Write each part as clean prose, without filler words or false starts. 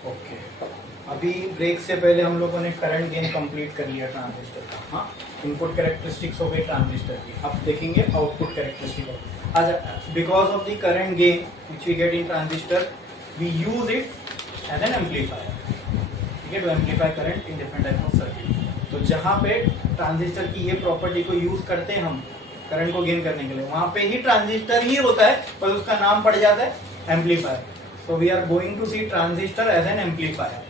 Okay, अभी break से पहले हम लोगों ने करंट गेन कंप्लीट कर लिया ट्रांजिस्टर का। हाँ, इनपुट कैरेक्टरिस्टिक्स हो गई ट्रांजिस्टर की। अब देखेंगे आउटपुट कैरेक्टरिस्टिक। आज because of the current gain which we get in transistor we use it as an amplifier, ठीक है, to amplify current in different type of circuit. तो जहाँ पे ट्रांजिस्टर की ये प्रॉपर्टी को यूज करते हैं हम करंट को गेन करने के लिए, वहां पे ही ट्रांजिस्टर ही होता है, पर उसका नाम पड़ जाता है amplifier. So we are going to see transistor as an amplifier,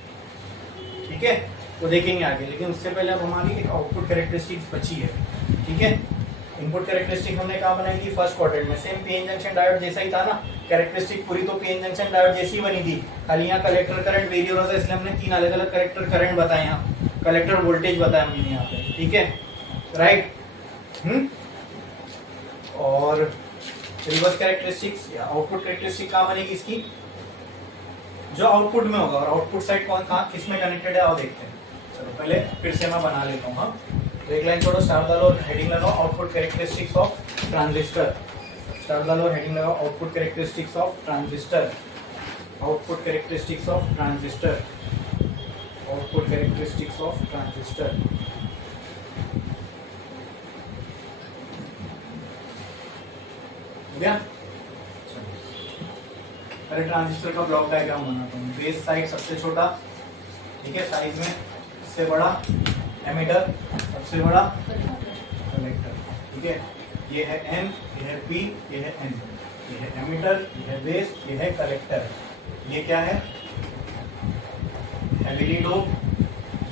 ठीक है, वो देखेंगे आगे। लेकिन उससे पहले अब हमारी एक आउटपुट कैरेक्टरिस्टिक्स बची है, ठीक है। इनपुट कैरेक्टरिस्टिक हमने कहाँ बनाई थी? फर्स्ट क्वाड्रेंट में। सेम पीएन जंक्शन डायोड जैसा ही था ना, कैरेक्टरिस्टिक पूरी तो पीएन जंक्शन डायोड जैसी बनी थी, खाली यहाँ कलेक्टर करंट वेरी हो रहा था, इसलिए हमने 3 अलग अलग कलेक्टर करंट बताए, यहाँ कलेक्टर वोल्टेज बताया हमने यहाँ पे, ठीक है, राइट। और रिवर्स कैरेक्टरिस्टिक्स या आउटपुट कैरेक्टरिस्टिक कहाँ बनेगी इसकी? जो आउटपुट में होगा। और आउटपुट साइड कौन कहाँ किस में कनेक्टेड है, आओ देखते हैं। चलो पहले फिर से मैं बना लेता हूँ। हाँ, तो एक लाइन छोड़ो, स्टार डालो, हेडिंग लगाओ output characteristics of transistor. Star डालो, हेडिंग लगाओ output characteristics of transistor. Output characteristics of transistor. Output characteristics of transistor. हो गया? पहले ट्रांजिस्टर का ब्लॉक डायग्राम बनाता हूँ। बेस साइड सबसे छोटा, ठीक है, साइज में इससे बड़ा एमिटर, सबसे बड़ा कलेक्टर, ठीक है। ये है N, ये है P, ये है N, ये है एमिटर, ये है बेस, ये है कलेक्टर। ये क्या है? हेवीली डोप,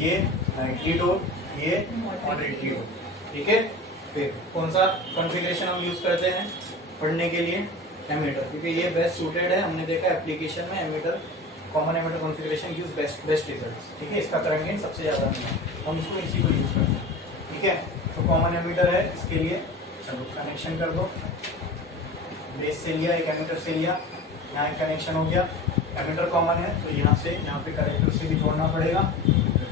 ये लाइटली डोप, ये मॉडरेटली डोप, ठीक है। फिर कौन सा कॉन्फ़िगरेशन हम यूज करते हैं पढ़ने के लिए? एमिटर, क्योंकि ये बेस्ट सूटेड है। हमने देखा एप्लीकेशन में emitter, common emitter configuration gives best results, ठीक है। इसका करंट गेन सबसे ज़्यादा नहीं है, हम इसको इसी को यूज करते हैं, ठीक है। तो कॉमन एमिटर है इसके लिए। चलो कनेक्शन कर दो, बेस से लिया, एक एमिटर से लिया, यहाँ एक कनेक्शन हो गया। एमिटर कॉमन है तो यहाँ से यहाँ पे कलेक्टर से भी जोड़ना पड़ेगा।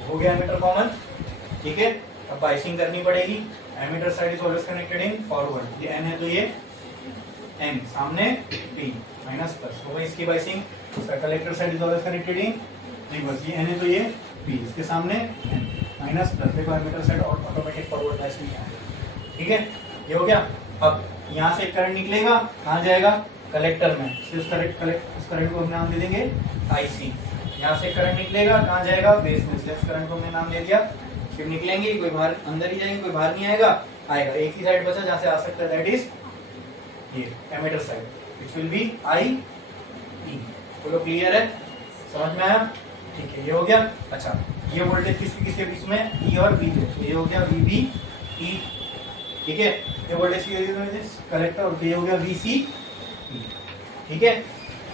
हो गया एमिटर कॉमन, ठीक है। अब बाइसिंग करनी पड़ेगी। Emitter side is always connected in forward. ये N है तो ये N, सामने P, माइनस प्लस हो गई इसकी बाइसिंग। इसका collector side is always connected in reverse. ये N है तो ये P, इसके सामने N, माइनस प्लस। देखो एमिटर साइड ऑटोमेटिक फॉरवर्ड बाइस में आएगा, ठीक है। ये हो गया। अब यहाँ से करंट निकलेगा, कहाँ जाएगा? कलेक्टर में। उस करंट को हम नाम दे देंगे IC। यहाँ से करंट निकलेगा, कहाँ जाएगा? बेस में। उस करंट को हमने नाम दे दिया। फिर निकलेंगे, कोई बाहर अंदर ही जाएंगे, कोई बाहर नहीं आएगा। एक ही साइड बचा जहाँ से आ सकता है, दैट इज ये emitter side, which will be IE। बोलो क्लियर है? समझ में आया? ठीक है, ये हो गया। अच्छा, ये वोल्टेज किसके किसके बीच में? E और V के। ये हो गया VB E, ठीक है। ये वोल्टेज की कलेक्टर, और ये हो गया VC E, ठीक है।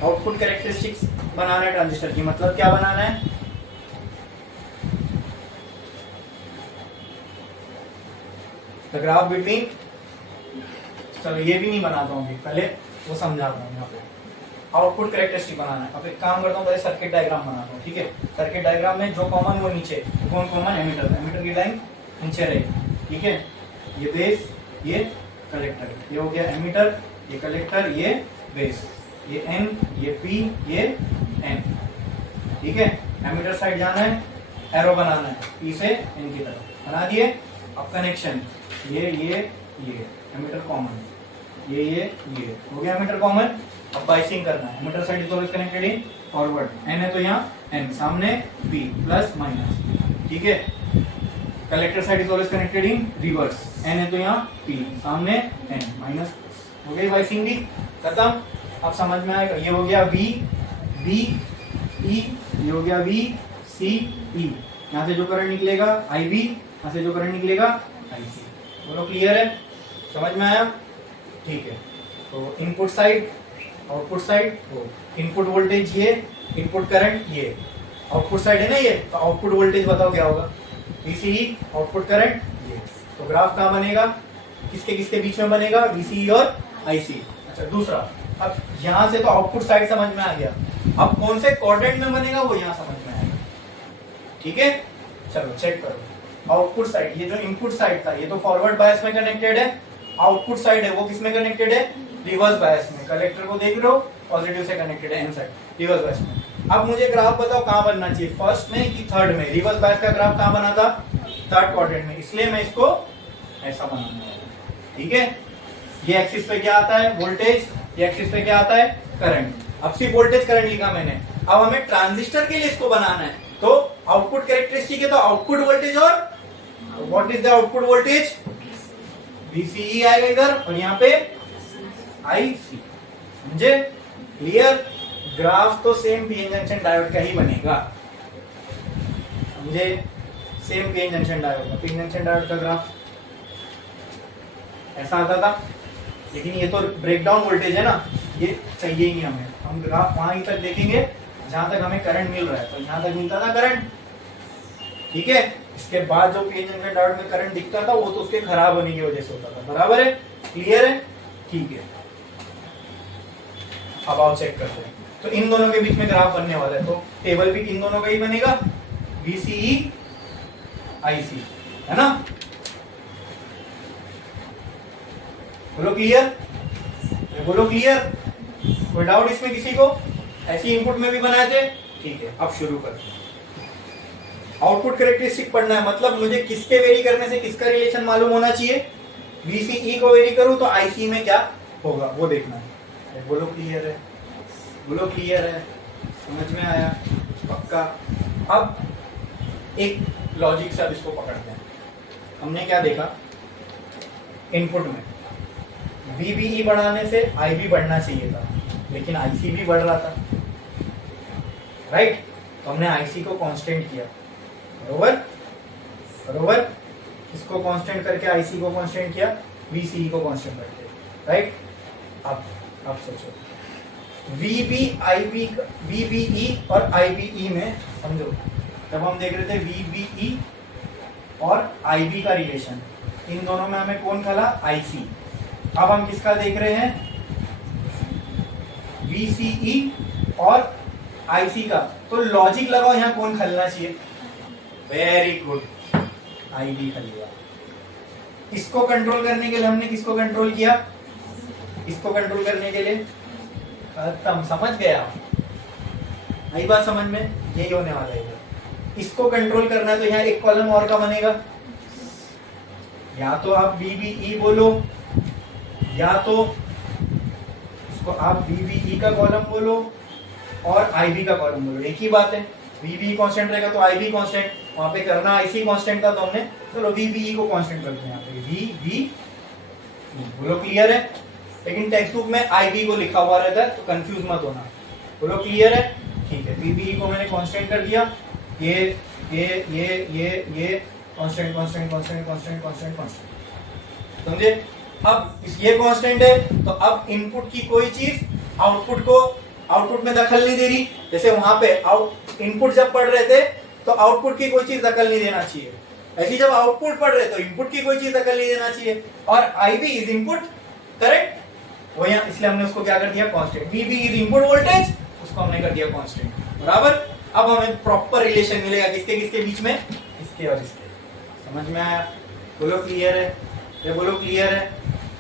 आउटपुट कैरेक्टरिस्टिक्स बनाना है ट्रांजिस्टर की, मतलब क्या बनाना है? द ग्राफ बिटवीन, चलो ये भी नहीं बनाता हूँ, पहले वो समझाता हूँ। यहाँ पे आउटपुट कैरेक्टरिस्टिक बनाना है। अब एक काम करता हूँ, पहले सर्किट डायग्राम बनाता हूँ, ठीक है। सर्किट डायग्राम में जो कॉमन वो नीचे, कौन कॉमन? एमिटर। एमिटर की लाइन नीचे रहेगी, ठीक है। ये बेस, ये कलेक्टर, ये हो गया एमिटर, ये कलेक्टर, ये बेस, ये N, ये P, ये N, ठीक है। एमिटर साइड जाना है, एरो बनाना है P से N की तरफ, बना दिए। अब कनेक्शन, ये एमिटर कॉमन, ये हो गया एमिटर कॉमन। अब बाइसिंग करना है। Emitter side is always connected in forward. N है तो यहाँ N, सामने P, प्लस माइनस, ठीक है। Collector side is always connected in reverse. N है तो यहाँ P, सामने N, माइनस। हो गई बाइसिंग भी खत्म। अब समझ में आएगा। ये हो गया V B E, ये हो गया V C E। यहाँ से जो करंट निकलेगा IB, यहाँ से जो करंट निकलेगा IC। दोनों क्लियर है? समझ में आया? ठीक है। तो input side, output side, input voltage ये, इनपुट करंट ये, आउटपुट साइड है ना ये, तो आउटपुट वोल्टेज बताओ क्या होगा? VCE, आउटपुट करंट ये। तो ग्राफ कहाँ बनेगा? किसके किसके बीच में बनेगा? VCE और IC। अच्छा, दूसरा, अब यहाँ से तो आउटपुट साइड समझ में आ गया। अब कौन से क्वाड्रेंट में बनेगा वो यहाँ समझ में आएगा, ठीक है। चलो चेक करो। आउटपुट साइड, ये जो इनपुट साइड था ये तो फॉरवर्ड बायस में कनेक्टेड है। आउटपुट साइड है वो किस में कनेक्टेड है? रिवर्स बायस में। कलेक्टर को देख रहे हो, पॉजिटिव से कनेक्टेड है N साइड, रिवर्स बायस में। अब मुझे ग्राफ बताओ कहाँ बनना चाहिए, फर्स्ट में कि थर्ड में। रिवर्स बायस का ग्राफ कहाँ बना था, थर्ड क्वाड्रेंट में, इसलिए मैं इसको ऐसा बनाने वाला। ठीक है, ये एक्सिस पे क्या आता है, वोल्टेज, ये एक्सिस पे क्या आता है, करंट। अब सिर्फ वोल्टेज करंट लिखा मैंने। अब हमें ट्रांजिस्टर के लिए इसको बनाना है, तो आउटपुट कैरेक्टरिस्टिक है, तो आउटपुट वोल्टेज और what is the output voltage, VCE आएगा इधर, और यहाँ पे IC। समझे, क्लियर। ग्राफ तो सेम पीएन जंक्शन डायोड का ही बनेगा, समझे, सेम पीएन जंक्शन डायोड का। पीएन जंक्शन डायोड का ग्राफ ऐसा आता था, लेकिन ये तो ब्रेकडाउन वोल्टेज है ना, ये चाहिए ही नहीं हमें। हम ग्राफ वहां तक देखेंगे जहां तक हमें करंट मिल रहा है, तो यहां तक मिलता था करंट। ठीक है, इसके बाद जो पीएन जंक्शन डायोड में करंट दिखता था वो तो उसके खराब होने की वजह से होता था। बराबर है, क्लियर है, ठीक है। अब आओ चेक करते हैं। तो इन दोनों के बीच में ग्राफ बनने वाला है, तो टेबल भी इन दोनों का ही बनेगा, VCE IC, है ना। बोलो क्लियर, बोलो क्लियर, कोई डाउट इसमें किसी को? ऐसी इनपुट में भी बनाए थे। ठीक है, अब शुरू करते हैं। आउटपुट कैरेक्टरिस्टिक पढ़ना है, मतलब मुझे किसके वेरी करने से किसका रिलेशन मालूम होना चाहिए। VCE को वेरी करूं तो IC में क्या होगा वो देखना है। बोलो क्लियर है, बोलो क्लियर है, समझ में आया, पक्का। अब एक लॉजिक से अब इसको पकड़ते हैं। हमने क्या देखा, इनपुट में VBE बढ़ाने से IB बढ़ना चाहिए था, लेकिन IC भी बढ़ रहा था, राइट। तो हमने IC को कांस्टेंट किया, बरोबर बरोबर, इसको कांस्टेंट करके IC को कांस्टेंट किया, VCE को कांस्टेंट करके, राइट। अब सोचो, VBE और IBE में, समझो, जब हम देख रहे थे VBE और IB का रिलेशन, इन दोनों में हमें कौन खला, IC। अब हम किसका देख रहे हैं, VCE और IC का। तो लॉजिक लगाओ यहाँ कौन खलना चाहिए, वेरी गुड, IB खलेगा। इसको कंट्रोल करने के लिए हमने किसको कंट्रोल किया, इसको कंट्रोल करने के लिए, खत्म, समझ गया, आई बात समझ में, यही होने वाला है। इसको कंट्रोल करना है तो यहाँ एक कॉलम और का बनेगा, या तो आप VBE बोलो, या तो इसको आप VBE का कॉलम बोलो और IB का कॉलम बोलो, एक ही बात है। VBE कांस्टेंट रहेगा तो IB कांस्टेंट, वहां पे करना IC कांस्टेंट था, तो हमने चलो VBE को कांस्टेंट करते हैं यहाँ पे, VBE। बोलो क्लियर है, लेकिन टेक्स्ट बुक में IB को लिखा हुआ रहता है, तो कंफ्यूज मत होना। बोलो क्लियर है, ठीक है। VBE को मैंने कांस्टेंट कर दिया, ये constant constant constant constant constant constant, समझे। अब ये कांस्टेंट है, तो अब इनपुट की कोई चीज आउटपुट में दखल नहीं दे रही। जैसे वहां पे इनपुट जब पढ़ रहे थे तो आउटपुट की कोई चीज दखल नहीं देना चाहिए, ऐसी जब आउटपुट पढ़ रहे तो इनपुट की कोई चीज दखल नहीं देना चाहिए। और IB इज इनपुट, करेक्ट, वो यहाँ, इसलिए हमने उसको क्या कर दिया, constant. VB is input voltage, उसको हमने कर दिया कांस्टेंट, बराबर। अब हमें प्रॉपर रिलेशन मिलेगा किसके किसके बीच में, इसके और इसके। समझ में आया, बोलो क्लियर है, ये बोलो क्लियर है,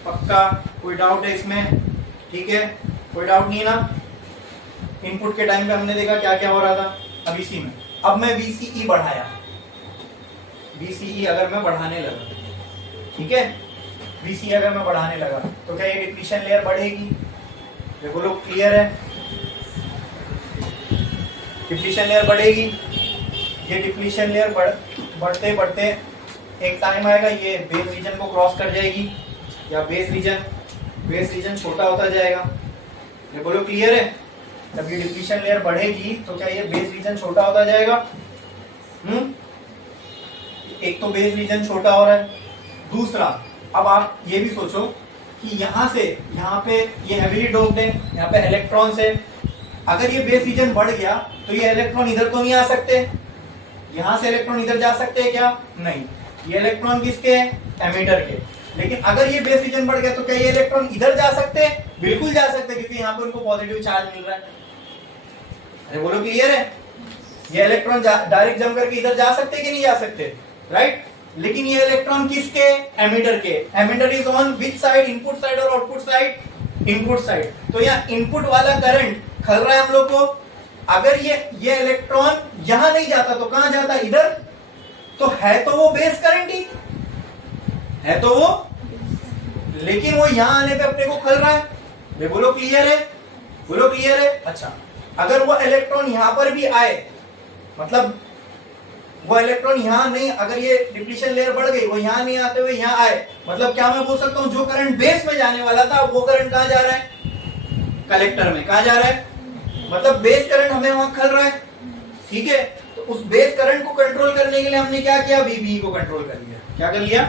पक्का, कोई डाउट है इसमें, ठीक है, कोई डाउट नहीं है ना। इनपुट के टाइम पे हमने देखा क्या क्या हो रहा था, अब इसी में। अब मैं VCE बढ़ाया, VCE अगर मैं बढ़ाने लगा, ठीक है, VCE अगर मैं बढ़ाने लगा तो क्या ये डिप्लीशन लेयर बढ़ेगी, ये बोलो क्लियर है, डिप्लीशन लेयर बढ़ेगी। ये डिप्लीशन लेयर बढ़ते बढ़ते एक टाइम आएगा ये बेस रीजन को क्रॉस कर जाएगी, या बेस रीजन छोटा होता जाएगा, ये बोलो क्लियर है। जब ये डिप्लीशन लेयर बढ़ेगी तो क्या ये बेस रीजन छोटा होता जाएगा, एक तो बेस रीजन छोटा हो रहा है, दूसरा अब आप ये भी सोचो कि यहाँ से यहाँ पे ये हेवीली डोप्ड है, यहाँ पे इलेक्ट्रॉन्स है, अगर ये बेस रीजन बढ़ गया तो ये इलेक्ट्रॉन इधर तो नहीं आ सकते, यहाँ से इलेक्ट्रॉन इधर जा सकते हैं क्या, नहीं, ये इलेक्ट्रॉन किसके हैं, एमिटर के। लेकिन अगर ये बेस रीजन बढ़ गया तो क्या ये इलेक्ट्रॉन इधर जा सकते हैं, बिल्कुल जा सकते हैं, क्योंकि यहाँ पे उनको पॉजिटिव चार्ज मिल रहा है। अरे बोलो क्लियर है, ये इलेक्ट्रॉन डायरेक्ट जम करके इधर जा सकते कि नहीं जा सकते, राइट। लेकिन ये इलेक्ट्रॉन किसके, एमिटर के। Emitter is on which side, input side और आउटपुट साइड, इनपुट साइड। तो यहाँ इनपुट वाला करंट खल रहा है हम लोग को, अगर ये इलेक्ट्रॉन यहां नहीं जाता तो कहां जाता, इधर, तो है तो वो बेस करंट ही है, तो वो, लेकिन वो यहां आने पे अपने को खल रहा है। भाई बोलो क्लियर है, बोलो क्लियर है। अच्छा, अगर वो इलेक्ट्रॉन यहां पर भी आए, मतलब वो इलेक्ट्रॉन यहां नहीं, अगर ये डिप्लीशन लेयर बढ़ गई, वो यहां नहीं आते हुए यहां आए, मतलब क्या मैं बोल सकता हूं जो करंट बेस में जाने वाला था वो करंट कहां जा रहा है, कलेक्टर में। कहां जा रहा है, मतलब बेस करंट हमें वहां खल रहा है। ठीक है, तो उस बेस करंट को कंट्रोल करने के लिए हमने क्या किया, वीबीई को कंट्रोल कर लिया। क्या कर लिया,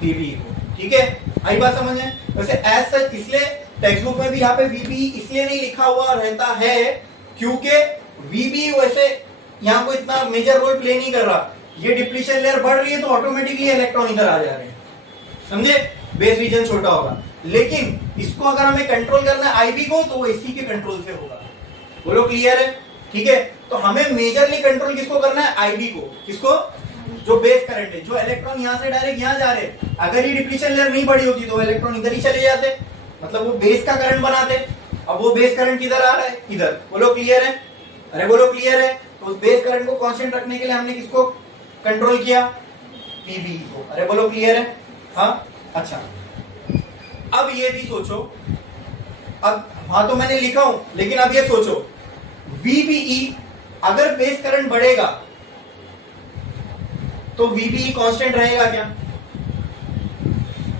वीबीई को। ठीक है, आई बात समझ में। वैसे एज सच इसलिए टेक्स्ट बुक में भी यहाँ पे वीबीई इसलिए नहीं लिखा हुआ रहता है क्योंकि वीबीई वैसे यहाँ को इतना मेजर रोल प्ले नहीं कर रहा। ये डिप्लीशन लेयर बढ़ रही है तो ऑटोमेटिकली इलेक्ट्रॉन इधर आ जा रहे हैं, समझे, बेस रीजन छोटा होगा। लेकिन इसको अगर हमें कंट्रोल करना है आईबी को, तो वो इसी के कंट्रोल से होगा। बोलो क्लियर है। ठीक है, तो हमें मेजरली कंट्रोल किसको करना है, आईबी को। किसको, जो बेस करंट है, जो इलेक्ट्रॉन यहां से डायरेक्ट यहां जा रहे हैं। अगर ये डिप्लीशन लेयर नहीं बढ़ी होती तो इलेक्ट्रॉन इधर ही चले जाते, मतलब वो बेस का करंट बनाते। अब वो बेस करंट किधर आ रहा है, इधर। बोलो क्लियर है, अरे बोलो क्लियर है। तो उस बेस करंट को कांस्टेंट रखने के लिए हमने किसको कंट्रोल किया, पीबी को। अरे बोलो क्लियर है। हाँ, अच्छा, अब ये भी सोचो, अब हाँ तो मैंने लिखा हूं, लेकिन अब ये सोचो वीबीई अगर बेस करंट बढ़ेगा तो वीबीई कांस्टेंट रहेगा क्या,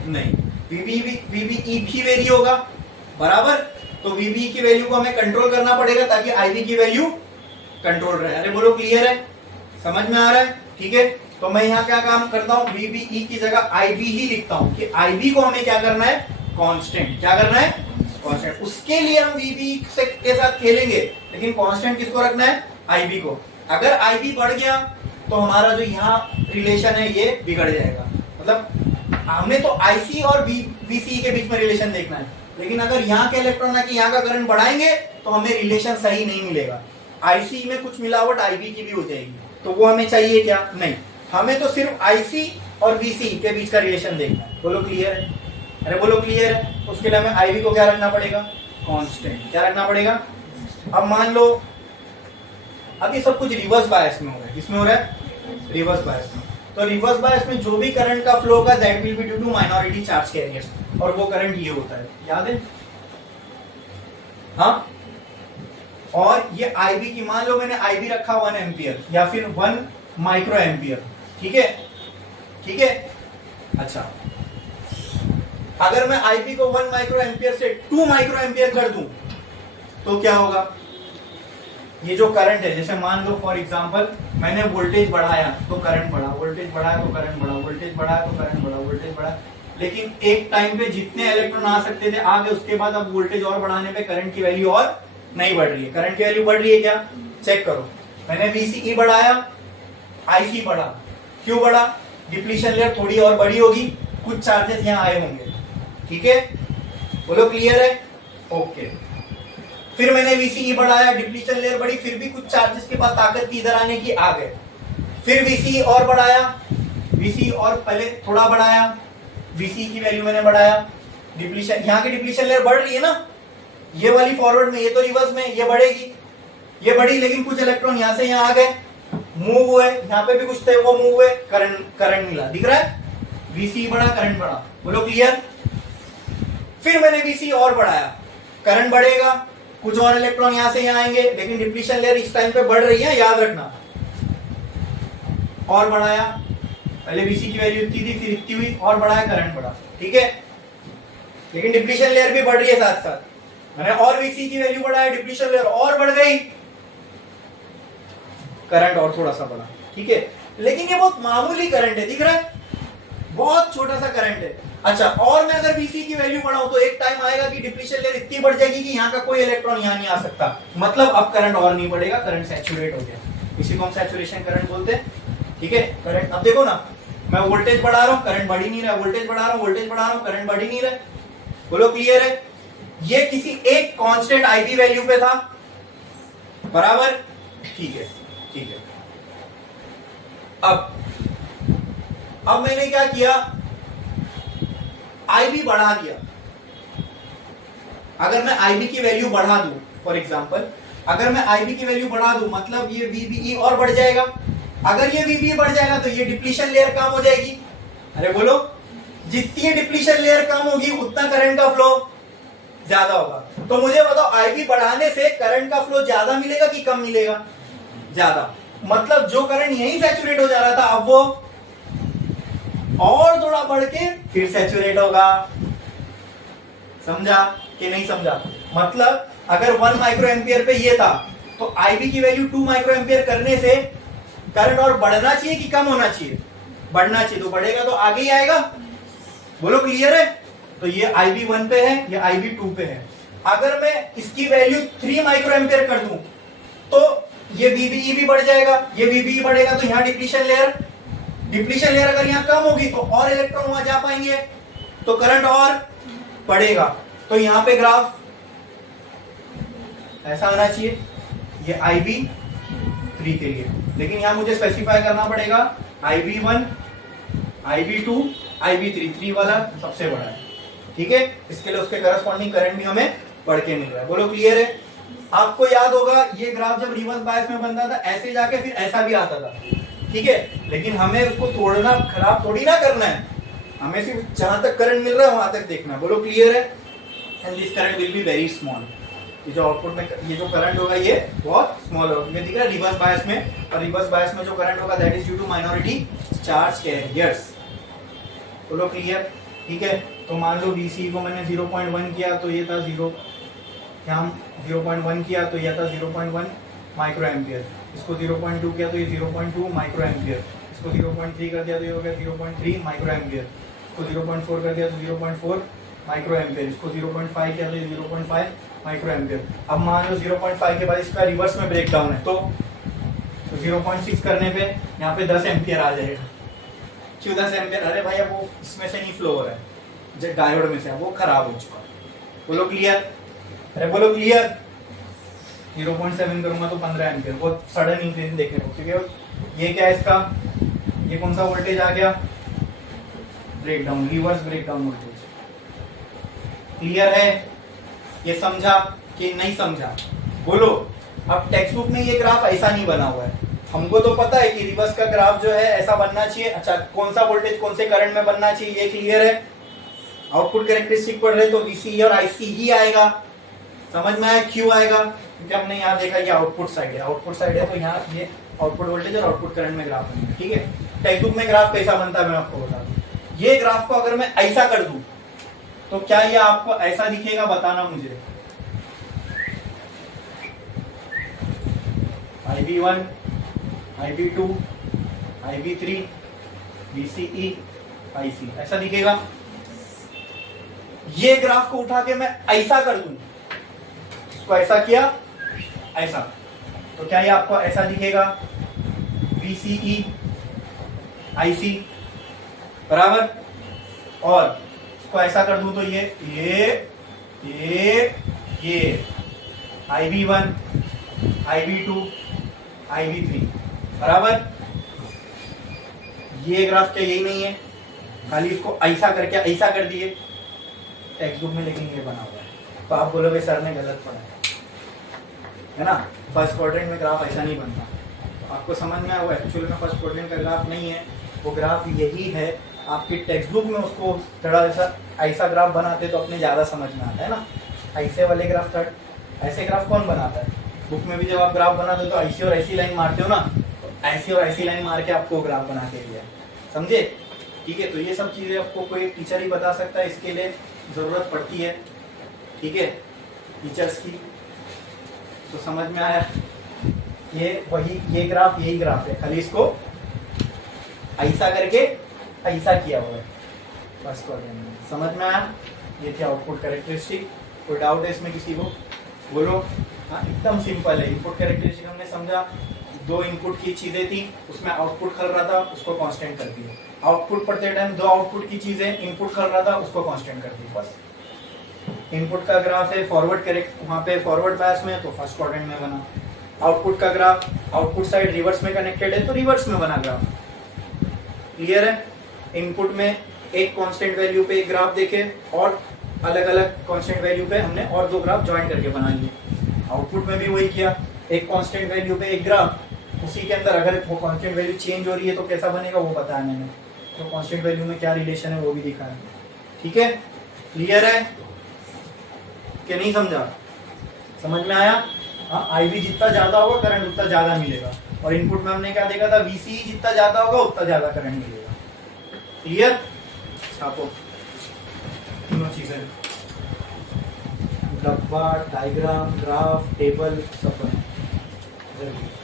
नहीं, वीबीई भी वेरी होगा, बराबर। तो वीबीई की वैल्यू को हमें कंट्रोल करना पड़ेगा ताकि आईबी की वैल्यू कंट्रोल रहे। अरे बोलो क्लियर है, समझ में आ रहा है। ठीक है, तो मैं यहाँ क्या काम करता हूँ, वीबीई की जगह आईबी ही लिखता हूँ कि आईबी को हमें क्या करना है, कांस्टेंट। क्या करना है, कांस्टेंट। उसके लिए हम वीबीई के साथ खेलेंगे, लेकिन कांस्टेंट किसको रखना है, आईबी को। अगर आईबी बढ़ गया तो हमारा जो यहाँ रिलेशन है ये बिगड़ जाएगा। मतलब हमें तो आईसी और वीसीई के बीच में रिलेशन देखना है, लेकिन अगर यहाँ के इलेक्ट्रॉन आके यहाँ का करंट बढ़ाएंगे तो हमें रिलेशन सही नहीं मिलेगा। आईसी में कुछ मिलावट आईबी की भी हो जाएगी, तो वो हमें चाहिए क्या, नहीं। हमें तो सिर्फ आईसी और वीसीई के बीच का रिलेशन देखना है। बोलो क्लियर है, अरे बोलो क्लियर है। उसके लिए हमें आईबी को क्या रखना पड़ेगा, कांस्टेंट। क्या रखना पड़ेगा। अब मान लो अब ये सब कुछ रिवर्स बायस में हो रहा है, किसमें हो रहा है, रिवर्स बायस में। तो रिवर्स बायस में जो भी करंट का फ्लो होगा that will be due to minority charge carriers, और वो करंट ये होता है, याद है। हाँ, और ये आईबी की, मान लो मैंने आईबी रखा 1 एम्पियर या फिर 1 माइक्रो एम्पियर। ठीक है, ठीक है। अच्छा, अगर मैं आईबी को 1 माइक्रो एम्पियर से 2 माइक्रो एम्पियर कर दूं तो क्या होगा, ये जो करंट है, जैसे मान लो फॉर एग्जांपल मैंने वोल्टेज बढ़ाया तो करंट बढ़ा, वोल्टेज बढ़ाया तो करंट बढ़ा, वोल्टेज बढ़ाया तो करंट बढ़ा, वोल्टेज बढ़ा, लेकिन एक टाइम पे जितने इलेक्ट्रॉन आ सकते थे आ गए। उसके बाद अब वोल्टेज और बढ़ाने पे करंट की वैल्यू और नहीं बढ़ रही है। करंट की वैल्यू बढ़ रही है क्या, चेक करो। मैंने वीसीई बढ़ाया, आईसी बढ़ा, क्यों बढ़ा, डिप्लीशन लेयर थोड़ी और बड़ी होगी, कुछ चार्जेस यहाँ आए होंगे। ठीक है, बोलो क्लियर है, ओके। फिर मैंने वीसीई बढ़ाया, डिप्लीशन लेयर बढ़ी, फिर भी कुछ चार्जेस के पास ताकत थी इधर आने की, आ गए। फिर वीसीई और बढ़ाया, वीसीई और पहले थोड़ा बढ़ाया, वीसीई की वैल्यू मैंने बढ़ाया, डिप्लीशन, यहाँ की डिप्लीशन लेयर बढ़ रही है ना, ये वाली फॉरवर्ड में, ये तो रिवर्स में, ये बढ़ेगी, ये बढ़ी, लेकिन कुछ इलेक्ट्रॉन यहाँ से यहाँ आ गए, मूव हुए, यहाँ पे भी कुछ थे वो मूव हुए, करंट मिला, दिख रहा है, वीसीई बढ़ा, करंट बढ़ा। बोलो क्लियर। फिर मैंने वीसीई और बढ़ाया, करंट बढ़ेगा, कुछ और इलेक्ट्रॉन यहां से यहां आएंगे, लेकिन डिप्लीशन लेयर इस टाइम पे बढ़ रही है, याद रखना। और बढ़ाया, पहले वीसी की वैल्यू इतनी थी, फिर इतनी हुई, और बढ़ाया, करंट बढ़ा। ठीक है, लेकिन डिप्लीशन लेयर भी बढ़ रही है साथ साथ। मैंने और वीसी की वैल्यू बढ़ाया, डिप्लीशन लेयर और बढ़ गई, करंट और थोड़ा सा बढ़ा। ठीक है, लेकिन ये बहुत मामूली करंट है, दिख रहा है, बहुत छोटा सा करंट है। अच्छा, और मैं अगर वीसी की वैल्यू बढ़ाऊं तो एक टाइम आएगा कि डिप्लीशन लेयर इतनी बढ़ जाएगी कि यहाँ का कोई इलेक्ट्रॉन यहाँ नहीं आ सकता, मतलब अब करंट और नहीं बढ़ेगा, करंट सैचुरेट हो गया। इसी को हम सैचुरेशन करंट बोलते हैं। ठीक है, करंट, अब देखो ना, मैं वोल्टेज बढ़ा रहा हूँ, करंट बढ़ ही नहीं रहा, वोल्टेज बढ़ा रहा हूँ, वोल्टेज बढ़ा रहा हूँ, करंट बढ़ ही नहीं रहा। बोलो क्लियर है। ये किसी एक कांस्टेंट आईबी वैल्यू पे था, बराबर। ठीक है, ठीक है। अब मैंने क्या किया, आईबी बढ़ा दिया। अगर मैं आईबी की वैल्यू बढ़ा दूं, फॉर एग्जांपल अगर मैं आईबी की वैल्यू बढ़ा दूं मतलब ये वीबीई और बढ़ जाएगा। अगर ये वीबीई बढ़ जाएगा तो ये डिप्लीशन लेयर कम हो जाएगी। अरे बोलो, जितनी ये डिप्लीशन लेयर कम होगी उतना करंट का फ्लो ज्यादा होगा। तो मुझे बताओ आईबी बढ़ाने से करंट का फ्लो ज्यादा मिलेगा कि कम मिलेगा? ज्यादा। मतलब जो करंट यहीं सैचुरेट हो जा रहा था अब वो और थोड़ा बढ़ के फिर सैचुरेट होगा। समझा कि नहीं समझा? मतलब अगर 1 माइक्रो एम्पियर पे ये था तो आईबी की वैल्यू 2 माइक्रो एम्पियर करने से करंट और बढ़ना चाहिए कि कम होना चाहिए? बढ़ना चाहिए। तो बढ़ेगा तो आगे ही आएगा। बोलो क्लियर है? तो ये आईबी 1 पे है, ये आईबी 2 पे है। अगर मैं इसकी वैल्यू 3 माइक्रो एम्पियर कर दूं तो ये वीबीई भी बढ़ जाएगा, ये वीबीई बढ़ेगा तो यहाँ डिप्लीशन लेयर अगर यहाँ कम होगी तो और इलेक्ट्रॉन वहां जा पाएंगे तो करंट और बढ़ेगा। तो यहाँ पे ग्राफ ऐसा आना चाहिए, ये IB3 के लिए। लेकिन यहां मुझे स्पेसिफाई करना पड़ेगा IB1, IB2, IB3, 3 वाला सबसे बड़ा है। ठीक है, इसके लिए उसके करस्पॉन्डिंग करंट भी हमें बढ़ के मिल रहा है। बोलो क्लियर है? आपको याद होगा ये ग्राफ जब रिवर्स बायस में बनता था ऐसे जाके फिर ऐसा भी आता था। ठीक है, लेकिन हमें उसको तोड़ना, खराब थोड़ी ना करना है, हमें सिर्फ जहां तक करंट मिल रहा है वहां तक देखना है। बोलो क्लियर है? And this current will be very small. ये जो आउटपुट में ये जो करंट होगा ये बहुत स्मॉल होगा। ये दिख रहा है रिवर्स बायस में, और रिवर्स बायस में जो करंट होगा that is due to minority charge carriers. बोलो क्लियर? ठीक है, तो मान लो VC को मैंने 0.1 किया तो ये था 0, यहाँ 0.1 किया तो ये था 0.1 माइक्रो एम्पियर, इसको 0.2 किया तो ये 0.2 माइक्रो एम्पियर, इसको 0.3 कर दिया तो ये हो गया 0.3 माइक्रो एम्पियर, इसको 0.4 कर दिया तो 0.4 माइक्रो एम्पियर, इसको 0.5 किया तो ये 0.5 माइक्रो एम्पियर। अब मान लो 0.5 के बाद इसका रिवर्स में ब्रेक डाउन है तो 0.6 करने पे यहाँ पे 10 एम्पियर आ जाएगा। क्यों 10 एम्पियर? अरे भाई अब वो इसमें से नहीं फ्लो हो रहा है, जो डायोड में से वो खराब हो चुका। बोलो क्लियर? अरे बोलो क्लियर? 0.7 करूंगा तो 15 एम्पियर, बहुत सडन इंक्रीज देखने को। क्योंकि ये क्या है इसका, ये कौन सा वोल्टेज आ गया? Breakdown, reverse breakdown voltage. Clear है? ये समझा कि नहीं समझा? बोलो। अब टेक्स्ट बुक में ये ग्राफ ऐसा नहीं बना हुआ है, हमको तो पता है कि रिवर्स का ग्राफ जो है ऐसा बनना चाहिए। अच्छा, कौन सा वोल्टेज कौन से करंट में बनना चाहिए ये क्लियर है। आउटपुट कैरेक्टरिस्टिक पढ़ रहे तो VC और IC ही आएगा। समझ में आया क्यों आएगा? क्योंकि हमने यहाँ देखा ये आउटपुट साइड है, आउटपुट साइड है तो यहाँ ये आउटपुट वोल्टेज और आउटपुट करंट में ग्राफ बनेगा। ठीक है, टेक्स्ट बुक में ग्राफ कैसा बनता है मैं आपको बता दूं। ये ग्राफ को अगर मैं ऐसा कर दूं तो क्या ये आपको ऐसा दिखेगा? बताना मुझे। IB1, IB2, IB3, VCE, IC ऐसा दिखेगा। ये ग्राफ को उठा के मैं ऐसा कर दूं, इसको ऐसा किया ऐसा, तो क्या ये आपको ऐसा दिखेगा? VCE, IC बराबर। और इसको ऐसा कर दूं तो ये IB1, IB2, IB3 बराबर। ये ग्राफ क्या यही नहीं है? खाली इसको ऐसा करके ऐसा कर दिए टेक्स्ट बुक में, लेकिन ये बना हुआ है तो आप बोलोगे सर ने गलत पढ़ा है ना। फर्स्ट क्वाड्रेंट में ग्राफ ऐसा नहीं बनता। तो आपको समझ में आया वो एक्चुअल में फर्स्ट क्वाड्रेंट का ग्राफ नहीं है, वो ग्राफ यही है। आपकी टेक्स्ट बुक में उसको थोड़ा ऐसा ग्राफ बनाते तो अपने ज़्यादा समझ में आता है ना। ऐसे वाले ग्राफ ऐसे ग्राफ कौन बनाता है? बुक में भी जब आप ग्राफ बनाते हो तो ऐसी और ऐसी लाइन मारते हो ना, तो ऐसी और ऐसी लाइन मार के आपको ग्राफ बना के दिया। समझे? ठीक है, तो ये सब चीज़ें आपको कोई टीचर ही बता सकता है, इसके लिए ज़रूरत पड़ती है। ठीक है, टीचर्स की। तो समझ में आया? ये ग्राफ यही ग्राफ है, खाली इसको ऐसा करके ऐसा किया हुआ है फर्स्ट क्वाड्रेंट में। समझ में आया? ये थी आउटपुट कैरेक्टरिस्टिक। कोई डाउट है इसमें किसी को? बोलो। हाँ, एकदम सिंपल है। इनपुट कैरेक्टरिस्टिक हमने समझा, दो इनपुट की चीजें थी, उसमें आउटपुट खल रहा था, उसको कांस्टेंट कर दिया। आउटपुट पढ़ते टाइम दो आउटपुट की चीजें, इनपुट खल रहा था, उसको कांस्टेंट कर दिया बस। इनपुट का ग्राफ है फॉरवर्ड करेक्ट, वहां पे फॉरवर्ड बायस में तो फर्स्ट क्वाड्रेंट में बना। आउटपुट का ग्राफ, आउटपुट साइड रिवर्स में कनेक्टेड है तो रिवर्स में बना ग्राफ। क्लियर है? इनपुट में एक कांस्टेंट वैल्यू पे एक ग्राफ देखे और अलग अलग कांस्टेंट वैल्यू पे हमने और दो ग्राफ ज्वाइन करके बना लिए। आउटपुट में भी वही किया, एक कांस्टेंट वैल्यू पे एक ग्राफ, उसी के अंदर अगर वो कांस्टेंट वैल्यू चेंज हो रही है तो कैसा बनेगा वो बताया मैंने, तो कांस्टेंट वैल्यू में क्या रिलेशन है वो भी दिखाया। ठीक है, क्लियर है कि नहीं समझा, समझ में आया? हाँ, आई भी जितना ज्यादा होगा करंट उतना ज्यादा मिलेगा, और इनपुट में हमने क्या देखा था, वीसी जितना ज्यादा होगा उतना ज्यादा करंट मिलेगा। क्लियर? छापो तीनों चीजें, डब्बा, डायग्राम, ग्राफ, टेबल सब बने जरूरी।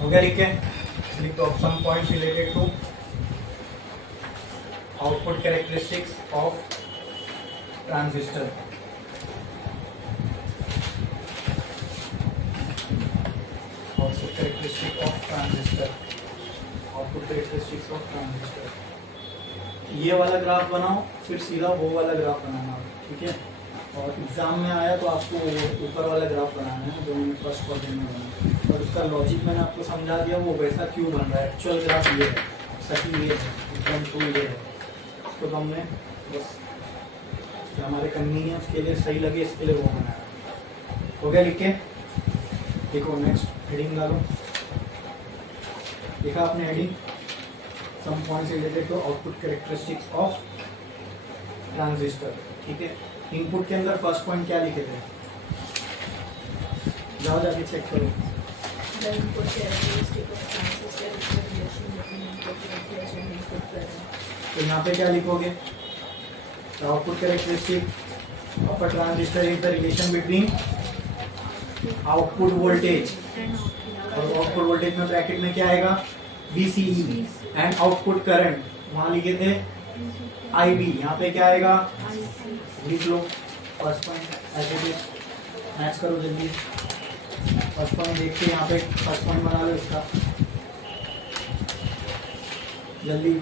हो गया? लिख के लिख दो some points related to output characteristics of transistor. Output characteristic of transistor, output characteristics of transistor. ये वाला ग्राफ बनाओ, फिर सीधा वो वाला ग्राफ बनाना, ठीक है। और एग्जाम में आया तो आपको ऊपर वाला ग्राफ बनाना है जो मैंने फर्स्ट क्वाड्रेंट में बनाया, और उसका लॉजिक मैंने आपको समझा दिया, वो वैसा क्यों बन रहा है। एक्चुअल ग्राफ ये है, सही ये है, एकदम टू ये है। तो हमने बस हमारे कन्वीनियंस के लिए सही लगे इसके लिए वो बनाया। हो गया लिख के? देखो नेक्स्ट हेडिंग डालो। देखा आपने heading? Some points related to output characteristics of transistor, ठीक है। इनपुट के अंदर फर्स्ट पॉइंट क्या लिखे थे? जाओ जाके चेक करो। तो यहाँ पे क्या लिखोगे? Output characteristic of a transistor is the relation between output voltage, और आउटपुट वोल्टेज में ब्रैकेट में क्या आएगा? VCE एंड आउटपुट करंट, वहां लिखे थे IB, यहाँ पे क्या आएगा? लिख लो फर्स्ट पॉइंट ऐसे मैच करो जल्दी। फर्स्ट पॉइंट देख के यहाँ पे फर्स्ट पॉइंट बना लो इसका जल्दी।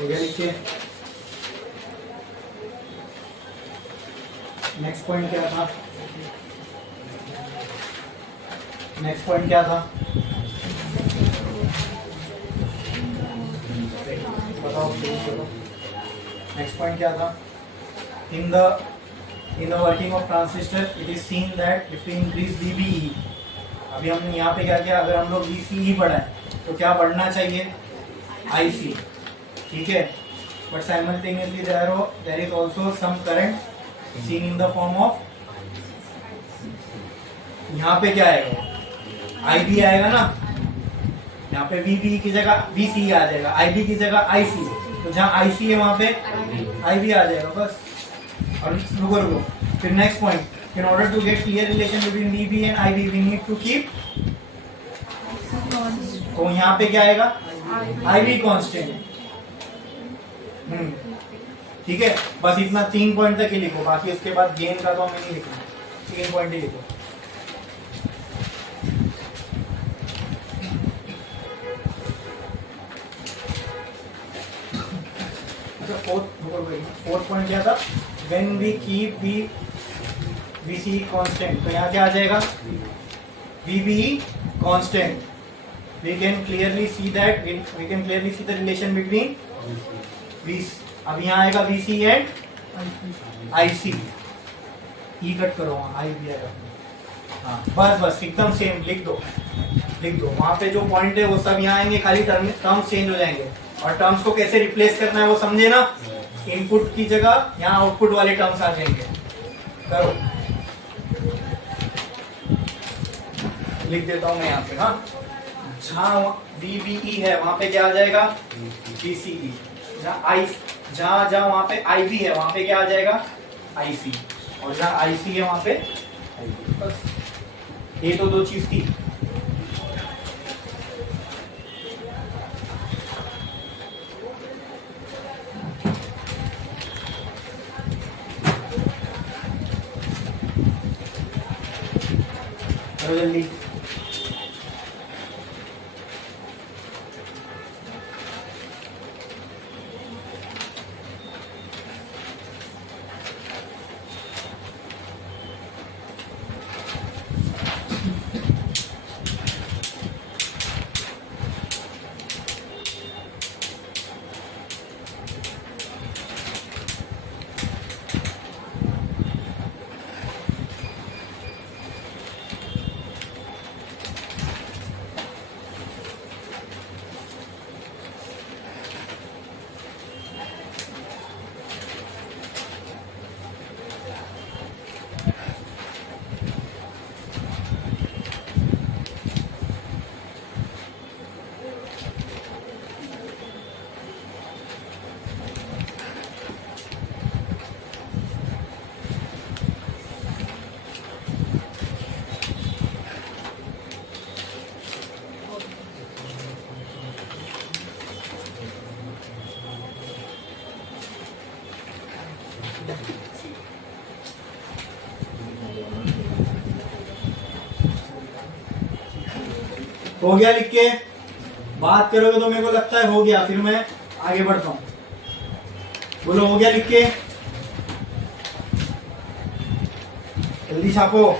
हो गया लिखिए। नेक्स्ट पॉइंट क्या था? नेक्स्ट पॉइंट क्या था बताओ? नेक्स्ट पॉइंट क्या था? In the working of transistor it is seen that if we increase VBE, अभी हमने यहाँ पे क्या किया? अगर हम लोग VCE बढ़ाएं तो क्या बढ़ना चाहिए? IC, ठीक है। But simultaneously there is also some current seen in the form of, यहाँ पे क्या आएगा? IB आएगा ना, यहाँ पे VB की जगह VCE आ जाएगा, IB की जगह IC, तो जहाँ IC है वहां पे IB आ जाएगा बस। और रुको फिर next point, in order to get clear relation between VB and IB we need to keep, तो यहाँ पे क्या आएगा? IB कांस्टेंट, ठीक है। बस इतना 3 पॉइंट तक ही लिखो, बाकी उसके बाद गेन का तो हमें नहीं लिखना, 3 पॉइंट ही लिखो। फोर्थ पॉइंट क्या था? When we keep VCE constant, तो यहाँ क्या आ जाएगा? VBE constant, we can clearly see that we can clearly see the relation between अब यहाँ आएगा VCE and IC, E cut करो, आई भी आएगा। हाँ बस एकदम सेम लिख दो वहां पे जो पॉइंट है वो सब यहाँ आएंगे, खाली टर्म्स चेंज हो जाएंगे। और टर्म्स को कैसे रिप्लेस करना है वो समझे ना? इनपुट की जगह यहाँ आउटपुट वाले टर्म्स आ जाएंगे। करो, लिख देता हूं मैं यहाँ पे। हाँ, जहाँ VBE है वहां पे क्या आ जाएगा? VCE। जहाँ वहां पे IB है वहां पे क्या आ जाएगा? IC। और जहाँ IC है वहां पे IB। बस ये तो 2 चीज थी। जल्दी हो गया लिख के? बात करोगे तो मेरे को लगता है हो गया, फिर मैं आगे बढ़ता हूं। बोलो हो गया लिख के? जल्दी छापो।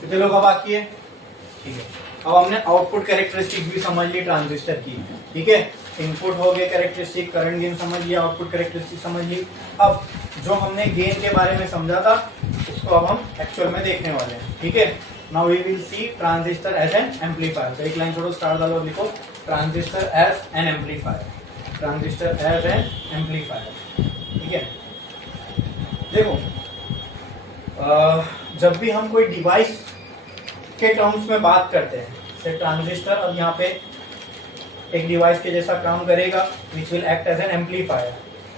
कितने लोग का बाकी है? ठीक है, अब हमने आउटपुट कैरेक्टरिस्टिक भी समझ ली ट्रांजिस्टर की। ठीक है, इनपुट हो गए कैरेक्टरिस्टिक, करंट गेन समझ लिया, आउटपुट कैरेक्टरिस्टिक समझ ली। अब जो हमने गेन के बारे में समझा था उसको अब हम एक्चुअल में देखने वाले हैं। ठीक है, now we will see transistor as an amplifier. तो एक लाइन छोड़ो, स्टार डालो, लिखो transistor as an amplifier. Transistor as an amplifier. ठीक है, देखो जब भी हम कोई डिवाइस के टर्म्स में बात करते हैं, जैसे ट्रांजिस्टर अब यहाँ पे एक डिवाइस के जैसा काम करेगा, which will act as an amplifier.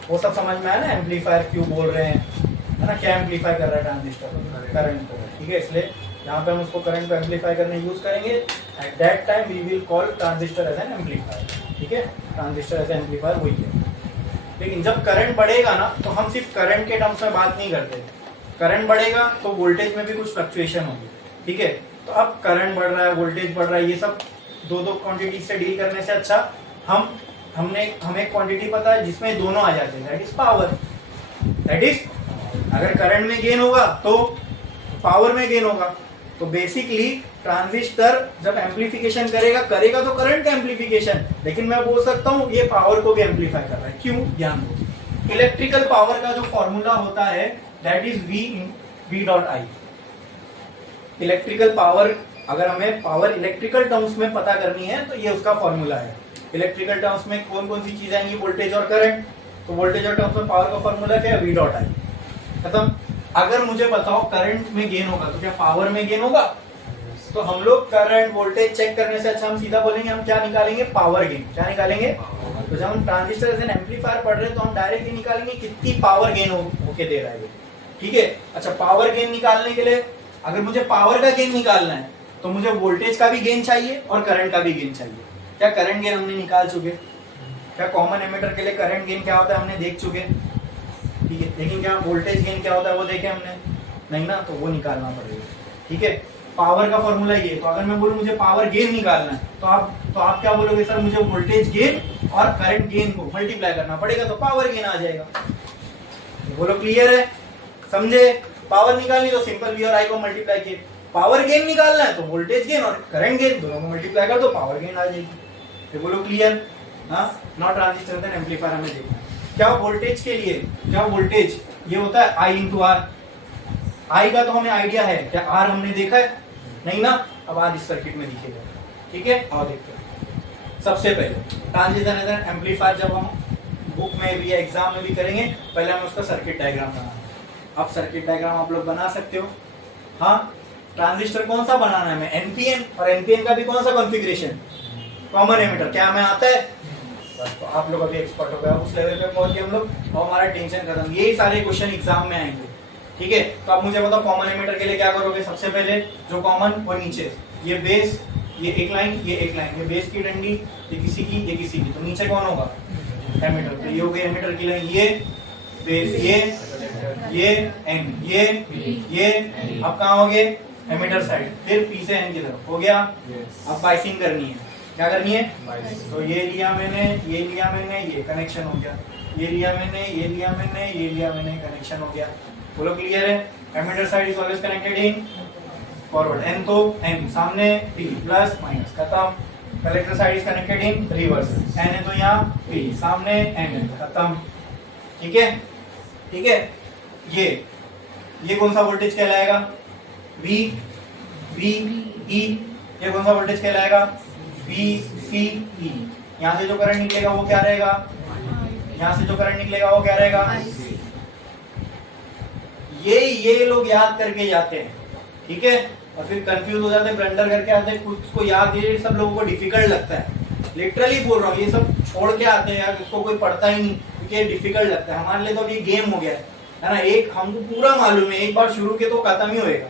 वो सब समझ में आया ना, एम्पलीफायर क्यों बोल रहे हैं, है ना? क्या एम्पलीफाई कर रहा है ट्रांजिस्टर? करंट को। ठीक है, इसलिए यहाँ पे हम उसको करंट को एम्पलीफाई करने यूज करेंगे। At that time we will call transistor as an amplifier. ठीक है, ट्रांजिस्टर एज एन एम्पलीफायर वही है। लेकिन जब करंट बढ़ेगा ना, तो हम सिर्फ करंट के टर्म्स में बात नहीं करते। करंट बढ़ेगा तो वोल्टेज में भी कुछ फ्लक्चुएशन होगी। ठीक है, तो अब करंट बढ़ रहा है, वोल्टेज बढ़ रहा है, ये सब दो दो क्वांटिटी से डील करने से अच्छा हमें क्वांटिटी पता है जिसमें दोनों आ जाते हैं, that is power. That is, अगर करंट में गेन होगा तो पावर में गेन होगा। तो बेसिकली ट्रांजिस्टर जब एम्पलीफिकेशन करेगा तो करंट का एम्पलीफिकेशन, लेकिन मैं बोल सकता हूँ ये पावर को भी एम्पलीफाई कर रहा है। क्यों? ध्यान दो, इलेक्ट्रिकल पावर का जो फॉर्मूला होता है that is V dot I. Electrical power, अगर हमें पावर इलेक्ट्रिकल टर्म्स में पता करनी है तो ये उसका फॉर्मूला है। इलेक्ट्रिकल टर्म्स में कौन कौन सी चीजें आएंगी? वोल्टेज और करंट। तो वोल्टेज और टर्म्स में पावर का फॉर्मूला क्या है? V dot I. खत्म। अगर मुझे बताओ करंट में गेन होगा तो क्या पावर में गेन होगा? तो हम लोग करंट वोल्टेज चेक करने से अच्छा हम सीधा बोलेंगे, हम क्या निकालेंगे? Power gain. क्या निकालेंगे? तो जब हम ट्रांजिस्टर एज एन एम्पलीफायर पढ़ रहे हैं तो हम डायरेक्ट ये निकालेंगे कितनी पावर गेन होके दे रहा है ये। ठीक है, अच्छा पावर गेन निकालने के लिए, अगर मुझे पावर का गेन निकालना है तो मुझे वोल्टेज का भी गेन चाहिए और करंट का भी गेन चाहिए। क्या करंट गेन हमने निकाल चुके? क्या कॉमन एमिटर के लिए करंट गेन क्या होता है हमने देख चुके? ठीक है, लेकिन क्या वोल्टेज गेन क्या होता है वो देखे हमने नहीं ना, तो वो निकालना पड़ेगा। ठीक है, पावर का फॉर्मूला ये। तो अगर मैं बोलूं मुझे पावर गेन निकालना है तो आप क्या बोलोगे? सर मुझे वोल्टेज गेन और करंट गेन को मल्टीप्लाई करना पड़ेगा तो पावर गेन आ जाएगा। बोलो क्लियर है? समझे? पावर निकालनी तो सिंपल V और I को मल्टीप्लाई किए। पावर गेन निकालना है तो वोल्टेज गेन और करंट गेन दोनों को मल्टीप्लाई कर दो, पावर गेन आ जाएगी। तो बोलो क्लियर? हाँ, नॉट ट्रांजिस्टर देन एम्पलीफायर हमें देखना है। क्या वोल्टेज के लिए, क्या वोल्टेज ये होता है I इंटू आर। I का तो हमें आइडिया है, क्या R हमने देखा है? नहीं ना। अब आज इस सर्किट में दिखेगा। ठीक है, और देखते हैं। सबसे पहले ट्रांजिस्टर एज एन एम्पलीफायर जब हम बुक में भी एग्जाम में भी करेंगे, पहले हमें उसका सर्किट डायग्राम बनाना है। अब सर्किट डायग्राम आप लोग बना सकते हो। हाँ, ट्रांजिस्टर कौन सा बनाना है हमें? एनपीएन, और एनपीएन का भी कौन सा कॉन्फ़िगरेशन? Common emitter. क्या हमें आता है? बस, तो आप लोग अभी एक्सपर्ट हो गए, उस लेवल पे पहुंच गए हम लोग और हमारा टेंशन खत्म। यही सारे क्वेश्चन एग्जाम में आएंगे। ठीक है, तो आप मुझे बताओ कॉमन एमिटर के लिए क्या करोगे? सबसे पहले जो कॉमन वो नीचे, ये बेस, ये एक लाइन, ये एक लाइन, ये बेस की डंडी, ये किसी की, ये किसी की, तो नीचे कौन होगा? एमिटर। तो ये हो गई एमिटर की लाइन, ये बेस, ये एन, ये अब कहाँ हो गए? Emitter side. फिर पी से एन की तरफ हो गया। अब बाइसिंग करनी है। क्या करनी है? तो ये लिया मैंने, ये लिया मैंने, ये कनेक्शन हो गया। ये लिया मैंने, ये लिया मैंने, ये लिया मैंने, कनेक्शन हो गया। बोलो क्लियर है? Emitter side is always connected in forward. N तो एन सामने, पी प्लस माइनस, खत्म। Collector side is connected in reverse. N है तो यहाँ पी सामने, एन खत्म। ठीक है, ठीक है। ये कौन सा वोल्टेज कहलाएगा? V E। ये कौन सा वोल्टेज कहलाएगा? V C E। यहाँ से जो करंट निकलेगा वो क्या रहेगा? यहाँ से जो करंट निकलेगा वो क्या रहेगा, ये लोग याद करके जाते हैं, ठीक है, और फिर कंफ्यूज हो जाते हैं, ब्लंडर करके आते हैं, कुछ को याद, ये सब लोगों को डिफिकल्ट लगता है, लिटरली बोल रहा हूँ, ये सब छोड़ के आते हैं यार, इसको कोई पढ़ता ही नहीं क्योंकि ये डिफिकल्ट लगता है। हमारे लिए तो अभी गेम हो गया है ना, एक हमको पूरा मालूम है, एक बार शुरू के तो खत्म ही होएगा,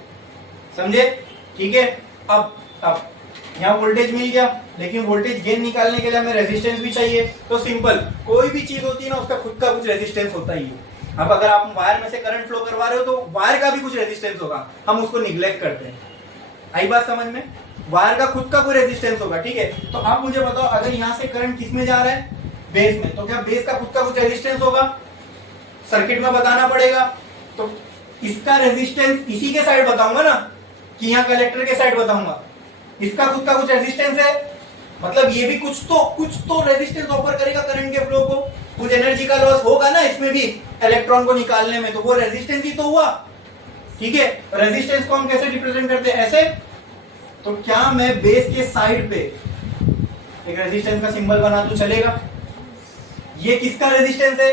समझे, ठीक है। अब यहाँ वोल्टेज मिल गया, लेकिन वोल्टेज गेन निकालने के लिए हमें रेजिस्टेंस भी चाहिए, तो सिंपल, कोई भी चीज होती है ना उसका खुद का कुछ रेजिस्टेंस होता ही है। अब अगर आप वायर में से करंट फ्लो करवा रहे हो तो वायर का भी कुछ रेजिस्टेंस होगा, हम उसको निग्लेक्ट करते हैं, आई बात समझ में, वायर का खुद का कोई रेजिस्टेंस होगा, ठीक है। तो आप मुझे बताओ, अगर यहाँ से करंट किस में जा रहा है, बेस में, तो क्या बेस का खुद का कुछ रेजिस्टेंस होगा, सर्किट में बताना पड़ेगा, तो इसका रेजिस्टेंस इसी के साइड बताऊंगा ना, कि यहाँ कलेक्टर के साइड बताऊंगा, इसका खुद का कुछ रेजिस्टेंस है, मतलब ये भी कुछ तो रेजिस्टेंस ऑफर करेगा करंट के फ्लो को, कुछ एनर्जी का लॉस होगा ना इसमें भी इलेक्ट्रॉन को निकालने में, तो वो रेजिस्टेंस ही तो हुआ, ठीक है। रेजिस्टेंस को हम कैसे रिप्रेजेंट करते हैं, ऐसे, तो क्या मैं बेस के साइड पे एक रेजिस्टेंस का सिंबल बना दूं, चलेगा, ये किसका रेजिस्टेंस है,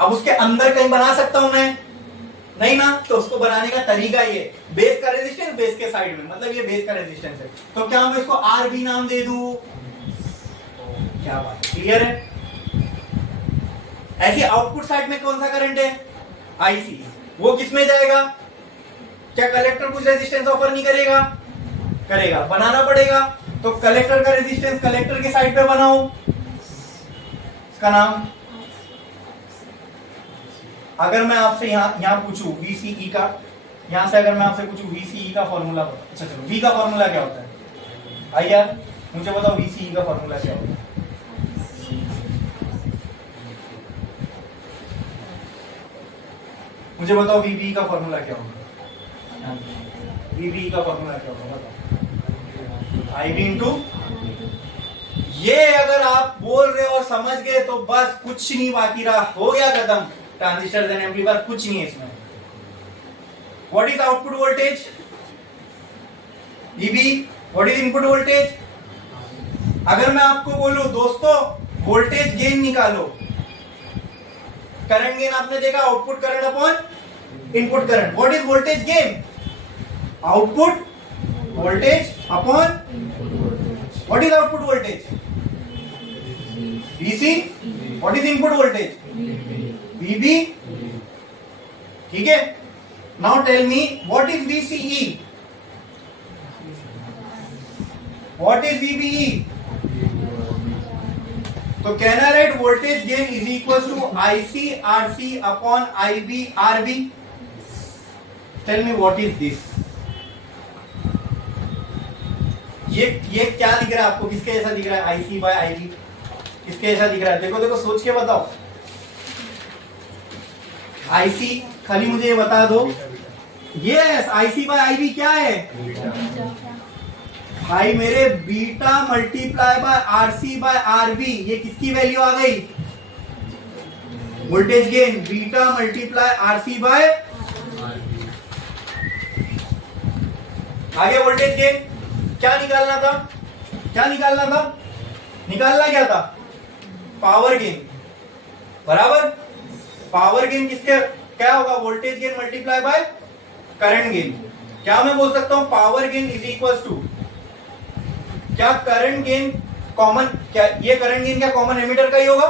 अब उसके अंदर कहीं बना सकता हूं मैं, नहीं ना, तो उसको बनाने का तरीका ये, बेस का रेजिस्टेंस बेस के साइड में, मतलब ये बेस का रेजिस्टेंस है, तो क्या मैं इसको आर भी नाम दे दूं, क्या बात, क्लियर है। ऐसे आउटपुट साइड में कौन सा करंट है, आईसी, वो किस में जाएगा, क्या कलेक्टर कुछ रेजिस्टेंस ऑफर नहीं करेगा, करेगा, बनाना पड़ेगा, तो कलेक्टर का रेजिस्टेंस कलेक्टर के साइड पे बनाओ, इसका नाम, अगर मैं आपसे यहाँ पूछूं VCE का, यहां से अगर मैं आपसे पूछूं VCE का फॉर्मूला, अच्छा चलो, V का फॉर्मूला क्या होता है, आई यार मुझे बताओ VCE का फॉर्मूला क्या होता है, मुझे बताओ VBE का फॉर्मूला क्या होगा, VBE का फॉर्मूला क्या होगा बताओ, IB इंटू, ये अगर आप बोल रहे हो और समझ गए तो बस कुछ नहीं बाकी रहा, हो गया खत्म, ट्रांजिस्टर एंड एम्पलीफायर कुछ नहीं है इसमें। What is output voltage, VB, what is input voltage, अगर मैं आपको बोलूं दोस्तों वोल्टेज गेन निकालो, करंट गेन आपने देखा, output current upon input current, what is voltage gain, output voltage upon, what is output voltage, VC, what is input voltage, VB, ठीक है। Now tell me what is VCE, what is VBE, तो कहना right, voltage gain is equal to IC RC upon IB RB, tell me what is this, ये क्या दिख रहा है आपको, किसके जैसा दिख रहा है, IC बाय IB, किसके जैसा दिख रहा है, देखो देखो सोच के बताओ, IC, खाली मुझे ये बता दो, यस IC बाय IB क्या है, भाई मेरे beta multiply by RC by RB, ये किसकी वैल्यू आ गई, voltage gain, beta multiply RC by, आगे वोल्टेज गेन, क्या निकालना था, क्या निकालना था, निकालना क्या था, पावर गेन, बराबर, पावर गेन किसके, क्या होगा, voltage gain multiply by current gain, क्या मैं बोल सकता हूं power gain is equal to, क्या करंट गेन कॉमन, क्या ये करंट गेन क्या कॉमन एमिटर का ही होगा,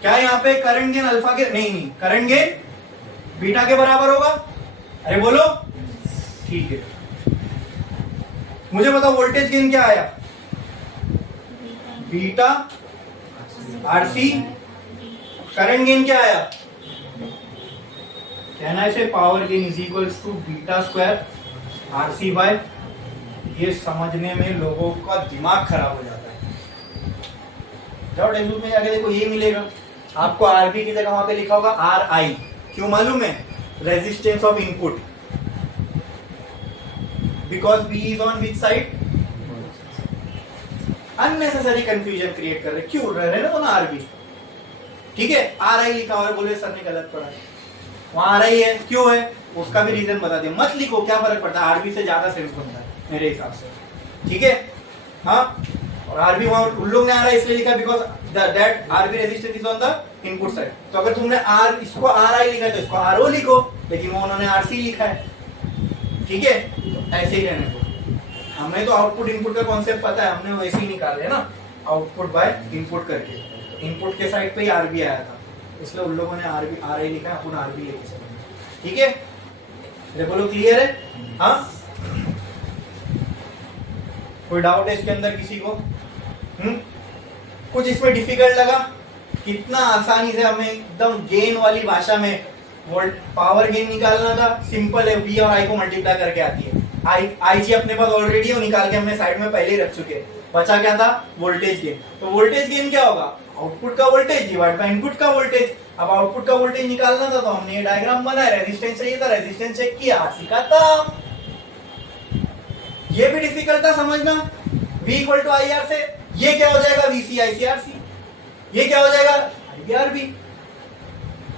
क्या यहाँ पे करंट गेन अल्फा के, नहीं, करंट गेन बीटा के बराबर होगा, अरे बोलो, ठीक है। मुझे बताओ वोल्टेज गेन क्या आया, बीटा RC, करंट गेन क्या आया, कहना है power gain is equal to beta square RC by, ये समझने में लोगों का दिमाग खराब हो जाता है, जाओ टेक्स्ट में जाके देखो, ये मिलेगा आपको, RB की जगह वहां पे लिखा होगा RI, क्यों मालूम है, resistance of input, because B is on which side, unnecessary confusion create कर रहे, क्यों रह रहे ना RB, ठीक है, RI लिखा हुआ है, बोले सर ने गलत पढ़ा है, वहां RI है, क्यों है, उसका भी रीजन बता दिया, मत लिखो, क्या फर्क पड़ता है, RB से ज्यादा सेंस बनता है मेरे हिसाब से, ठीक है, हाँ, और RB वहां उन लोग ने RI इसलिए लिखा because that RB resistance is on the input side. तो अगर तुमने आर इसको आर आई लिखा है तो इसको आर ओ लिखो, लेकिन वो उन्होंने आरसी लिखा है, ठीक है, तो ऐसे ही रहने दो। हमें तो आउटपुट इनपुट का कॉन्सेप्ट पता है, हमने वैसे ही निकाले ना, आउटपुट बाय इनपुट करके। इनपुट के साइड पे ही आरबी आया था, इसलिए उन लोगों ने आरबी आर आई लिखा है, अपन आरबी लेके चलेंगे, ठीक है। ये बोलो क्लियर है? हाँ, कोई डाउट है इसके अंदर किसी को? कुछ इसमें डिफिकल्ट लगा? कितना आसानी से हमें एकदम गेन वाली भाषा में वोल्ट पावर गेन निकालना था, सिंपल है, वी और आई को मल्टीप्लाई करके आती है। आई जी अपने पास ऑलरेडी है, निकाल के हमने साइड में पहले ही रख चुके हैं। बचा क्या था? Voltage gain. तो वोल्टेज गेन क्या होगा? आउटपुट का वोल्टेज डिवाइड बाय इनपुट का वोल्टेज। अब आउटपुट का वोल्टेज निकालना था तो हमने ये डायग्राम बनाया, रेजिस्टेंस चाहिए था, रेजिस्टेंस चेक किया, आरसी का था। ये भी डिफिकल्ट था समझना। V equal to I R से ये क्या हो जाएगा? VC ICRC। ये क्या हो जाएगा? IBRB।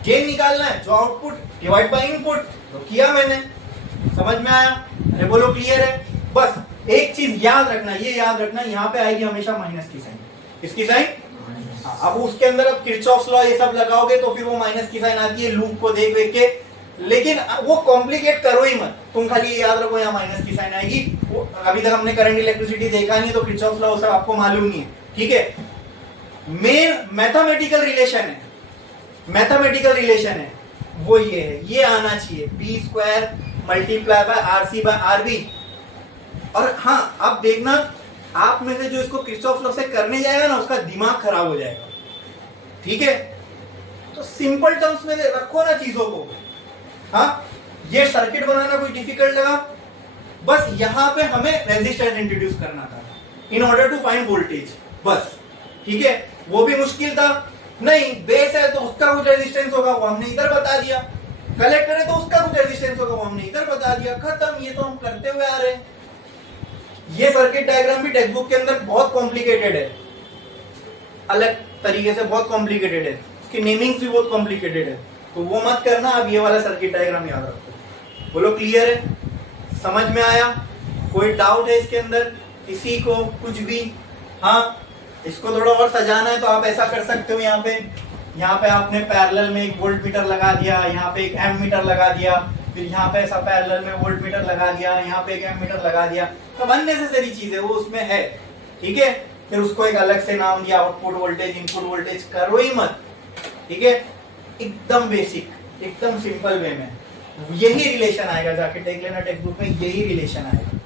गेन निकालना है, जो आउटपुट डिवाइड बाय इनपुट, तो किया मैंने। समझ में आया? अरे बोलो क्लियर है? बस एक चीज याद रखना, ये याद रखना, यहाँ पे आएगी हमेशा माइनस की साइन। किसकी साइन? अब उसके अंदर अब किरचॉफ्स लॉ ये सब लगाओगे तो फिर वो माइनस की साइन आती है लूप को देख देख के, लेकिन वो कॉम्प्लिकेट करो ही मत, तुम खाली ये याद रखो यहाँ माइनस की साइन आएगी। वो अभी तक हमने करंट इलेक्ट्रिसिटी देखा नहीं तो किरचॉफ्स लॉ सब आपको मालूम नहीं है, ठीक है। मेन मैथमेटिकल रिलेशन है, मैथमेटिकल रिलेशन है वो ये है, ये आना चाहिए, B square multiply by RC by RB. और हाँ, अब देखना, आप में से जो इसको किरचॉफ लॉ से करने जाएगा ना उसका दिमाग खराब हो जाएगा, ठीक है। तो सिंपल टर्म्स में रखो ना चीजों को। हाँ, ये सर्किट बनाना कोई डिफिकल्ट लगा? बस यहां पे हमें रेजिस्टेंस इंट्रोड्यूस करना था in order to find voltage, बस, ठीक है। वो भी मुश्किल था नहीं, बेस है तो उसका कुछ रेजिस्टेंस होगा, वो हमने इधर बता दिया। कलेक्टर है तो उसका कुछ रेजिस्टेंस होगा, वो हमने इधर बता दिया, खत्म। ये तो हम करते हुए आ रहे हैं। ये सर्किट डायग्राम भी टेक्स्ट बुक के अंदर बहुत कॉम्प्लिकेटेड है, अलग तरीके से बहुत कॉम्प्लिकेटेड है, उसकी नेमिंग्स भी बहुत कॉम्प्लिकेटेड है, तो वो मत करना। अब ये वाला सर्किट डायग्राम याद रखो। बोलो क्लियर है? समझ में आया? कोई डाउट है इसके अंदर किसी को? कुछ भी? हाँ, इसको थोड़ा और सजाना है तो आप ऐसा कर सकते हो। यहाँ पे आपने पैरेलल में एक वोल्ट मीटर लगा दिया, यहाँ पे एक एम मीटर लगा दिया, फिर यहाँ पे ऐसा पैरेलल में वोल्ट मीटर लगा दिया, यहाँ पे एक एम मीटर लगा दिया। सब अननेसेसरी चीज है, वो उसमें है, ठीक है। फिर उसको एक अलग से नाम दिया, आउटपुट वोल्टेज, इनपुट वोल्टेज, करो ही मत, ठीक है। एकदम बेसिक, एकदम सिंपल वे में यही रिलेशन आएगा, जाके देख लेना टेक्स्ट बुक में, यही रिलेशन आएगा,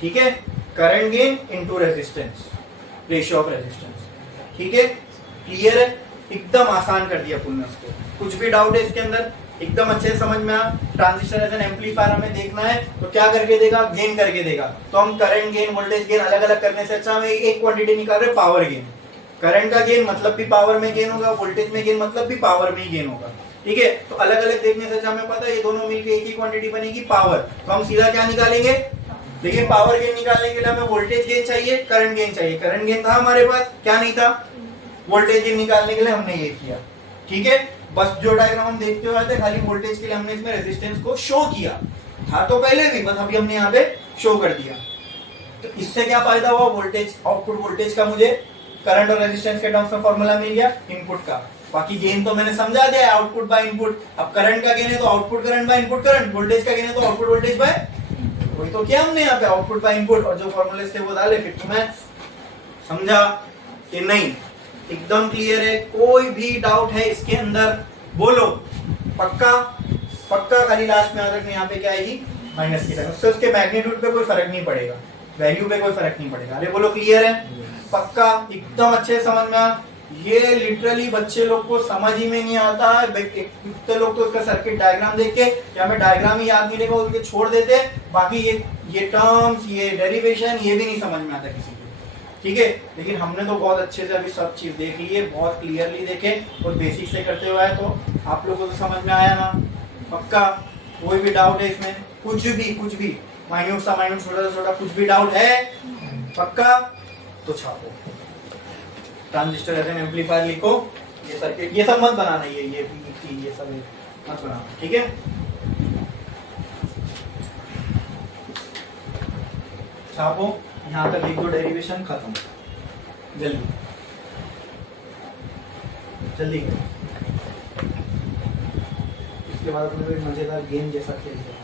ठीक है। Current gain into resistance, ratio of resistance, ठीक है। क्लियर है? एकदम आसान कर दिया पुनः को। कुछ भी डाउट है इसके अंदर? एकदम अच्छे से समझ में आया। ट्रांजिस्टर एज एन एम्पलीफायर हमें देखना है तो क्या करके देगा? गेन करके देगा। तो हम करंट गेन, वोल्टेज गेन अलग अलग करने से अच्छा हम एक क्वांटिटी निकाल रहे, पावर गेन। करंट का गेन मतलब भी पावर में गेन होगा, वोल्टेज में गेन मतलब भी पावर में ही गेन होगा, ठीक है। तो अलग अलग देखने से अच्छा हमें पता है ये दोनों मिलकर एक ही क्वांटिटी बनेगी, पावर। तो हम सीधा क्या निकालेंगे? देखिए, पावर गेन निकालने के लिए हमें वोल्टेज गेन चाहिए, करंट गेन चाहिए। करंट गेन था हमारे पास, क्या नहीं था? वोल्टेज गेन निकालने के लिए हमने ये किया, ठीक है। बस जो डायग्राम हम देखते हुए आते खाली वोल्टेज के लिए हमने इसमें रेजिस्टेंस को शो किया था, तो पहले भी, बस अभी हमने यहाँ पे शो कर दिया। तो इससे क्या फायदा हुआ? वोल्टेज, आउटपुट वोल्टेज का मुझे करंट और रेजिस्टेंस के टर्म्स में फॉर्मूला मिल गया, इनपुट का। बाकी गेन तो मैंने समझा दिया है, आउटपुट बाय इनपुट। अब करंट का गेन है तो output current by input current, voltage का गेन है तो आउटपुट वोल्टेज बाय, वही तो किया हमने यहाँ पे, आउटपुट बाय इनपुट, और जो फॉर्मूले थे वो डाले। फिर तो मैथ्स समझा कि नहीं? एकदम क्लियर है? कोई भी डाउट है इसके अंदर? बोलो। पक्का? पक्का। खाली लास्ट में याद रखना, यहाँ पे क्या आएगी? माइनस की साइन। उससे उसके मैग्नीट्यूड पे कोई फर्क नहीं पड़ेगा, वैल्यू पे कोई फर्क नहीं पड़ेगा। अरे बोलो क्लियर है? पक्का? एकदम अच्छे से समझ में आ। ये लिटरली बच्चे लोग को समझ ही में नहीं आता है। कितने लोग तो इसका सर्किट डायग्राम देख के, या हमें डायग्राम ही याद नहीं रहेगा, उनके छोड़ देते हैं। बाकी ये टर्म्स, ये डेरिवेशन, ये भी नहीं समझ में आता किसी को, ठीक है। लेकिन हमने तो बहुत अच्छे से अभी सब चीज देख ली है, बहुत क्लियरली देखे और बेसिक से करते हुए आए, तो आप लोगों को तो समझ में आया ना? पक्का? कोई भी डाउट है इसमें? कुछ भी माइन्यूट सा माइन्यूट, छोटा सा छोटा, कुछ भी डाउट है? पक्का? तो छापो, ट्रांजिस्टर एज एन एम्पलीफायर लिखो। ये सर्किट, ये सब मत बनाना, ये सब मत बनाना, ठीक है। छापो, यहाँ तक लिख दो, डेरिवेशन खत्म, जल्दी। जल्दी करो। इसके बाद अपने को एक मजेदार गेम जैसा खेलते हैं।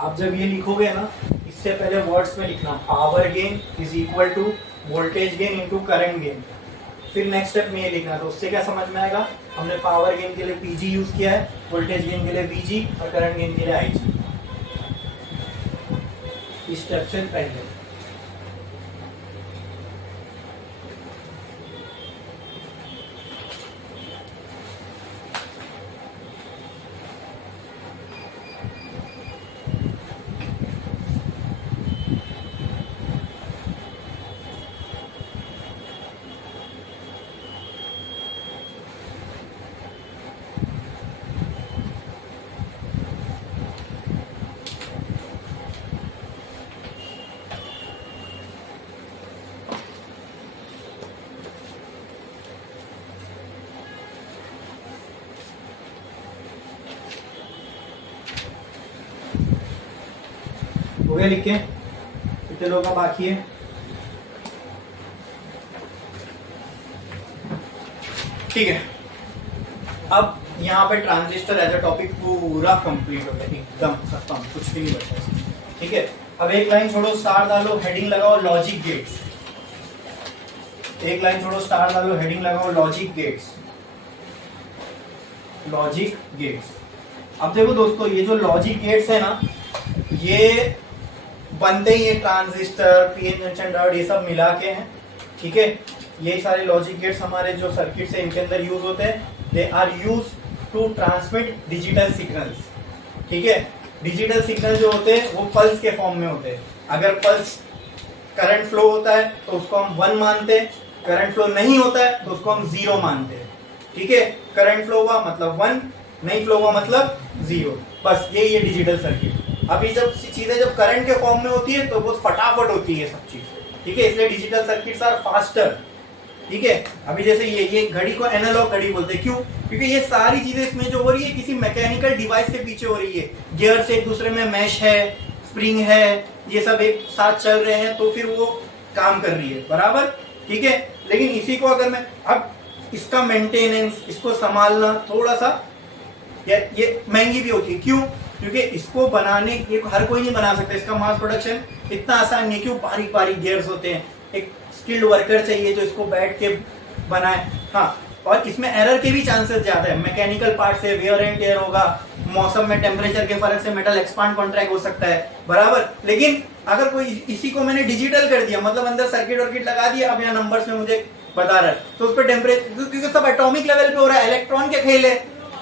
आप जब ये लिखोगे ना, इससे पहले वर्ड्स में लिखना power gain is equal to voltage gain into current gain. फिर नेक्स्ट स्टेप में ये लिखना, तो उससे क्या समझ में आएगा, हमने पावर गेन के लिए पीजी यूज किया है, वोल्टेज गेन के लिए वीजी और करंट गेन के लिए आईजी। इस स्टेप से पहले हो गया लिख के, कितने लोगों का बाकी है? ठीक है, अब यहाँ पे ट्रांजिस्टर एज अ टॉपिक पूरा कंप्लीट हो गया, एकदम खत्म, कुछ भी नहीं बचा इसमें। ठीक है, अब एक लाइन छोड़ो, स्टार डालो, हेडिंग लगाओ लॉजिक गेट्स। एक लाइन छोड़ो, स्टार डालो, हेडिंग लगाओ लॉजिक गेट्स। Logic gates. अब देखो दोस्तों, ये जो लॉजिक गेट्स है ना, ये बनते ही ये ट्रांजिस्टर, पीएन जंक्शन, डायोड, ये सब मिला के हैं। ठीक है, यही सारे लॉजिक गेट्स हमारे जो सर्किट है इनके अंदर यूज होते हैं। They are use to transmit digital signals. ठीक है, डिजिटल सिग्नल जो होते हैं वो पल्स के फॉर्म में होते हैं। अगर पल्स करंट फ्लो होता है तो उसको हम 1 मानते हैं, करंट फ्लो नहीं होता है तो उसको हम 0 मानते हैं। ठीक है, करंट फ्लो हुआ मतलब 1, नहीं फ्लो हुआ मतलब 0। बस यही है डिजिटल सर्किट। अभी जब चीजें जब करंट के फॉर्म में होती है तो बहुत फटाफट होती है सब चीज। ठीक है, इसलिए डिजिटल सर्किट्स आर फास्टर। ठीक है, अभी जैसे ये घड़ी को एनालॉग घड़ी बोलते हैं, क्यों? क्योंकि ये सारी चीजें इसमें जो हो रही है किसी मैकेनिकल डिवाइस से पीछे हो रही है। गियर्स एक दूसरे में मैश है, स्प्रिंग है, ये सब एक साथ चल रहे हैं तो फिर वो काम कर रही है, बराबर। ठीक है, लेकिन इसी को अगर मैं अब इसका मेंटेनेंस, इसको संभालना थोड़ा सा ये महंगी भी होती है। क्यों? क्योंकि इसको बनाने ये हर कोई नहीं बना सकता, इसका मास प्रोडक्शन इतना आसान नहीं। क्यों? बारीक बारीक गियर्स होते हैं, एक स्किल्ड वर्कर चाहिए जो इसको बैठ के बनाए। हाँ, और इसमें एरर के भी चांसेस ज्यादा है। मैकेनिकल पार्ट से वेयर एंड टेयर होगा, मौसम में टेम्परेचर के फर्क से मेटल एक्सपांड कॉन्ट्रैक्ट हो सकता है, बराबर। लेकिन अगर कोई इसी को मैंने डिजिटल कर दिया, मतलब अंदर सर्किट वर्किट लगा दिया, अब यहाँ नंबर्स में मुझे बता रहा है, तो उस पर टेम्परेचर, क्योंकि सब एटॉमिक लेवल पे हो रहा है, इलेक्ट्रॉन के खेल है,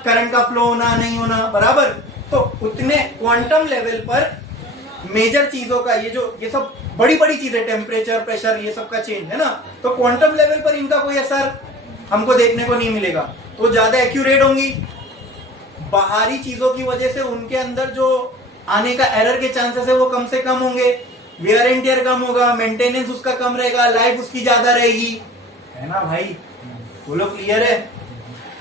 करंट का फ्लो होना नहीं होना, बराबर। तो उतने क्वांटम लेवल पर मेजर चीजों का ये सब बड़ी बड़ी चीजें, टेम्परेचर, प्रेशर, ये सब का चेंज है ना, तो क्वांटम लेवल पर इनका कोई असर हमको देखने को नहीं मिलेगा, तो ज्यादा एक्यूरेट होंगी। बाहरी चीजों की वजह से उनके अंदर जो आने का एरर के चांसेस है वो कम से कम होंगे, वेयर एंड टियर कम होगा, मेंटेनेंस उसका कम रहेगा, लाइफ उसकी ज्यादा रहेगी, है ना भाई, बोलो क्लियर है।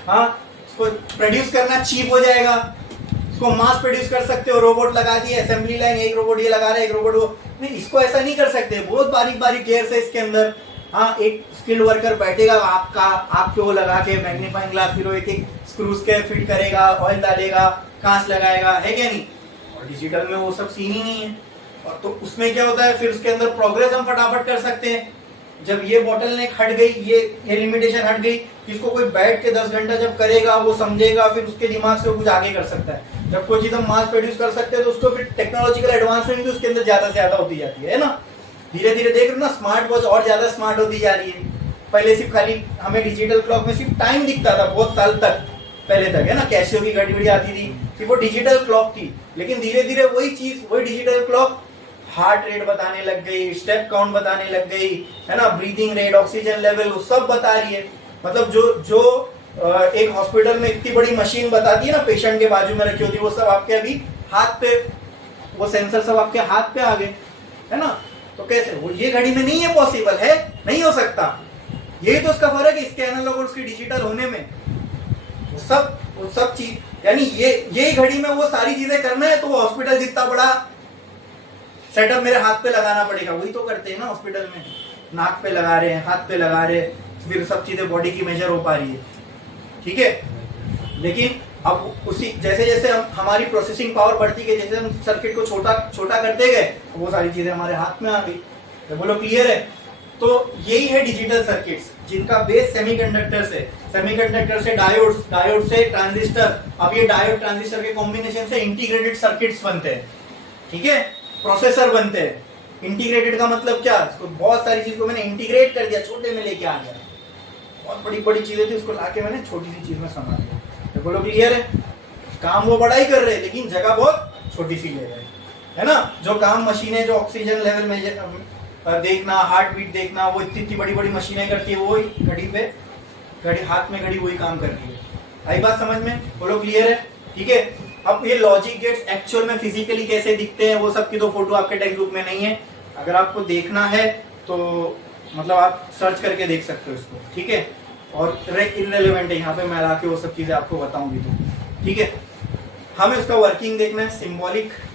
हाँ, उसको प्रोड्यूस करना चीप हो जाएगा, इसको मास प्रोड्यूस कर सकते हो, रोबोट लगा दिए, असेंबली लाइन, एक रोबोट ये लगा रहा है, एक रोबोट वो नहीं, इसको ऐसा नहीं कर सकते, बहुत बारीक बारीक गेयर्स है इसके अंदर। हाँ, एक स्किल्ड वर्कर बैठेगा आपके वो लगा के मैग्नीफाइंग ग्लास, फिर वो एक एक स्क्रूज के फिट करेगा, ऑयल डालेगा, कांच लगाएगा, है क्या नहीं। और डिजिटल में वो सब सीन ही नहीं है। और तो उसमें क्या होता है, फिर उसके अंदर प्रोग्रेस हम फटाफट कर सकते हैं। जब ये बॉटलनेक हट गई, ये लिमिटेशन हट गई, इसको कोई बैठ के 10 घंटा जब करेगा वो समझेगा, फिर उसके दिमाग से वो कुछ आगे कर सकता है। जब कोई चीज हम मास प्रोड्यूस कर सकते हैं तो उसको फिर टेक्नोलॉजिकल एडवांसमेंट भी उसके अंदर ज्यादा से ज्यादा होती जाती है ना। धीरे धीरे देख रहे हो ना, स्मार्ट वॉच और ज्यादा स्मार्ट होती जा रही है। पहले सिर्फ खाली हमें डिजिटल क्लॉक में सिर्फ टाइम दिखता था बहुत साल तक, पहले तक, है ना, कैसियो की घड़ी घड़ी आती थी, सिर्फ वो डिजिटल क्लॉक थी। लेकिन धीरे धीरे वही चीज, वही डिजिटल क्लॉक हार्ट रेट बताने लग गई, स्टेप काउंट बताने लग गई, है ना, ब्रीदिंग रेट, ऑक्सीजन लेवल, वो सब बता रही है। मतलब जो एक हॉस्पिटल में इतनी बड़ी मशीन बताती है ना, पेशेंट के बाजू में रखी होती है, वो सब आपके अभी हाथ पे, वो सेंसर सब आपके हाथ पे आ गए, है ना। तो कैसे वो, ये घड़ी में नहीं है, पॉसिबल है, नहीं हो सकता। यही तो उसका फर्क है इसके एनालॉग और उसके डिजिटल होने में। वो सब चीज, यानी ये घड़ी में वो सारी चीजें करना है, तो वो हॉस्पिटल जितना बड़ा सेटअप मेरे हाथ पे लगाना पड़ेगा, वही तो करते हैं ना हॉस्पिटल में, नाक पे लगा रहे हैं, हाथ पे लगा रहे हैं, फिर सब चीजें बॉडी की मेजर हो पा रही है, ठीक है। लेकिन अब उसी जैसे जैसे हम हमारी प्रोसेसिंग पावर बढ़ती गई, जैसे हम सर्किट को छोटा छोटा करते गए, वो सारी चीजें हमारे हाथ में आ गई। तो बोलो क्लियर है। तो यही है डिजिटल सर्किट्स, जिनका बेस सेमीकंडक्टर से डायोड्स, डायोड से ट्रांजिस्टर, अब ये डायोड ट्रांजिस्टर के कॉम्बिनेशन से इंटीग्रेटेड सर्किट्स बनते हैं, ठीक है, प्रोसेसर बनते हैं। इंटीग्रेटेड का मतलब क्या, इसको बहुत सारी चीज को मैंने इंटीग्रेट कर दिया, छोटे में लेके आ गया, बहुत बड़ी बड़ी चीजें थी उसको लाके मैंने छोटी सी चीज में समा दिया। तो बोलो क्लियर है। काम वो बड़ा ही कर रहे हैं, लेकिन जगह बहुत छोटी सी ले रहे हैं, है ना। जो काम मशीनें, जो ऑक्सीजन लेवल में देखना, हार्ट बीट देखना, वो इतनी बड़ी बड़ी मशीनें करती है, वो घड़ी हाथ में घड़ी वही काम कर रही है। आई बात समझ में, बोलो क्लियर है, ठीक है। अब ये लॉजिक गेट्स एक्चुअल में फिजिकली कैसे दिखते हैं, वो सब की तो फोटो आपके टेक्स्ट बुक में नहीं है। अगर आपको देखना है तो मतलब आप सर्च करके देख सकते हो इसको, ठीक है। और इररिलेवेंट है, यहाँ पे मैं लाके वो सब चीजें आपको बताऊंगी तो, ठीक है। हमें उसका वर्किंग देखना है,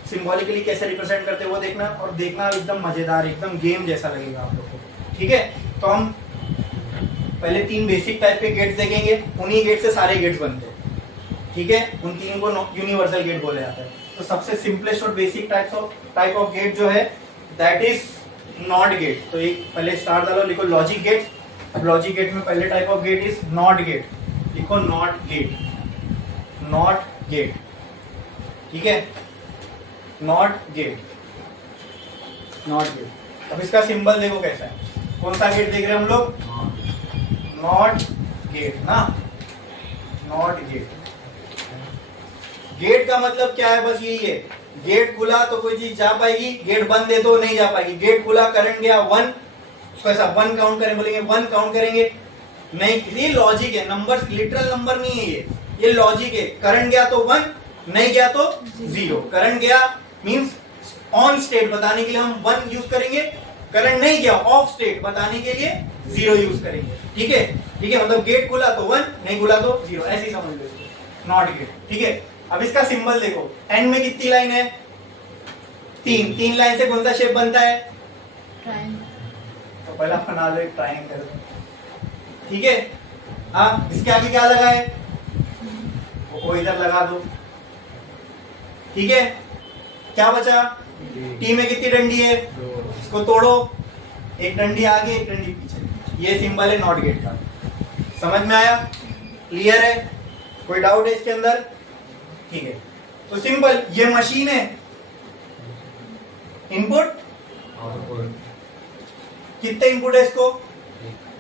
सिंबॉलिकली कैसे रिप्रेजेंट करते हैं वो देखना, और देखना एकदम मजेदार, एकदम गेम जैसा लगेगा आप लोग को, ठीक है। तो हम पहले 3 बेसिक टाइप के गेट्स देखेंगे, उन्हीं गेट से सारे गेट्स बनते हैं, ठीक है। उन 3 को यूनिवर्सल गेट बोला जाता है। तो सबसे सिंपलेस्ट और बेसिक टाइप ऑफ गेट जो है, दैट इज नॉट गेट। तो एक पहले स्टार डालो, लिखो लॉजिक गेट। अब लॉजिक गेट में पहले type of gate is not gate, लिखो नॉट गेट, ठीक है, नॉट गेट। अब इसका सिंबल देखो कैसा है, कौन सा गेट देख रहे हैं हम लोग, नॉट गेट ना, नॉट गेट। गेट का मतलब क्या है, बस यही है, गेट खुला तो कोई चीज जा पाएगी, गेट बंद है तो नहीं जा पाएगी। गेट खुला, करंट गया 1, उसको ऐसा 1 काउंट करें, बोलेंगे 1 काउंट करेंगे, नहीं, ये लॉजिक है, नंबर लिटरल नंबर नहीं है, ये लॉजिक है। करंट गया तो 1, नहीं गया तो 0। करंट गया मींस ऑन स्टेट बताने के लिए हम 1 यूज करेंगे, करंट नहीं गया ऑफ स्टेट बताने के लिए 0 यूज करेंगे, ठीक है, ठीक है। मतलब गेट खुला तो 1, नहीं खुला तो 0, ऐसे ही समझ लो इसको, नॉट गेट, ठीक है। अब इसका सिंबल देखो, एंड में कितनी लाइन है, 3 लाइन से कौन सा शेप बनता है, तो पहला बना लो एक ट्रायंगल, ठीक है। हाँ, इसके आगे क्या लगा है, वो इधर लगा दो, ठीक है। क्या बचा, टी में कितनी डंडी है, इसको तोड़ो, एक डंडी आगे एक डंडी पीछे, ये सिंबल है नॉट गेट का। समझ में आया, क्लियर है, कोई डाउट है इसके अंदर, ठीक है। तो सिंपल, ये मशीन है, इनपुट कितने इनपुट है, इसको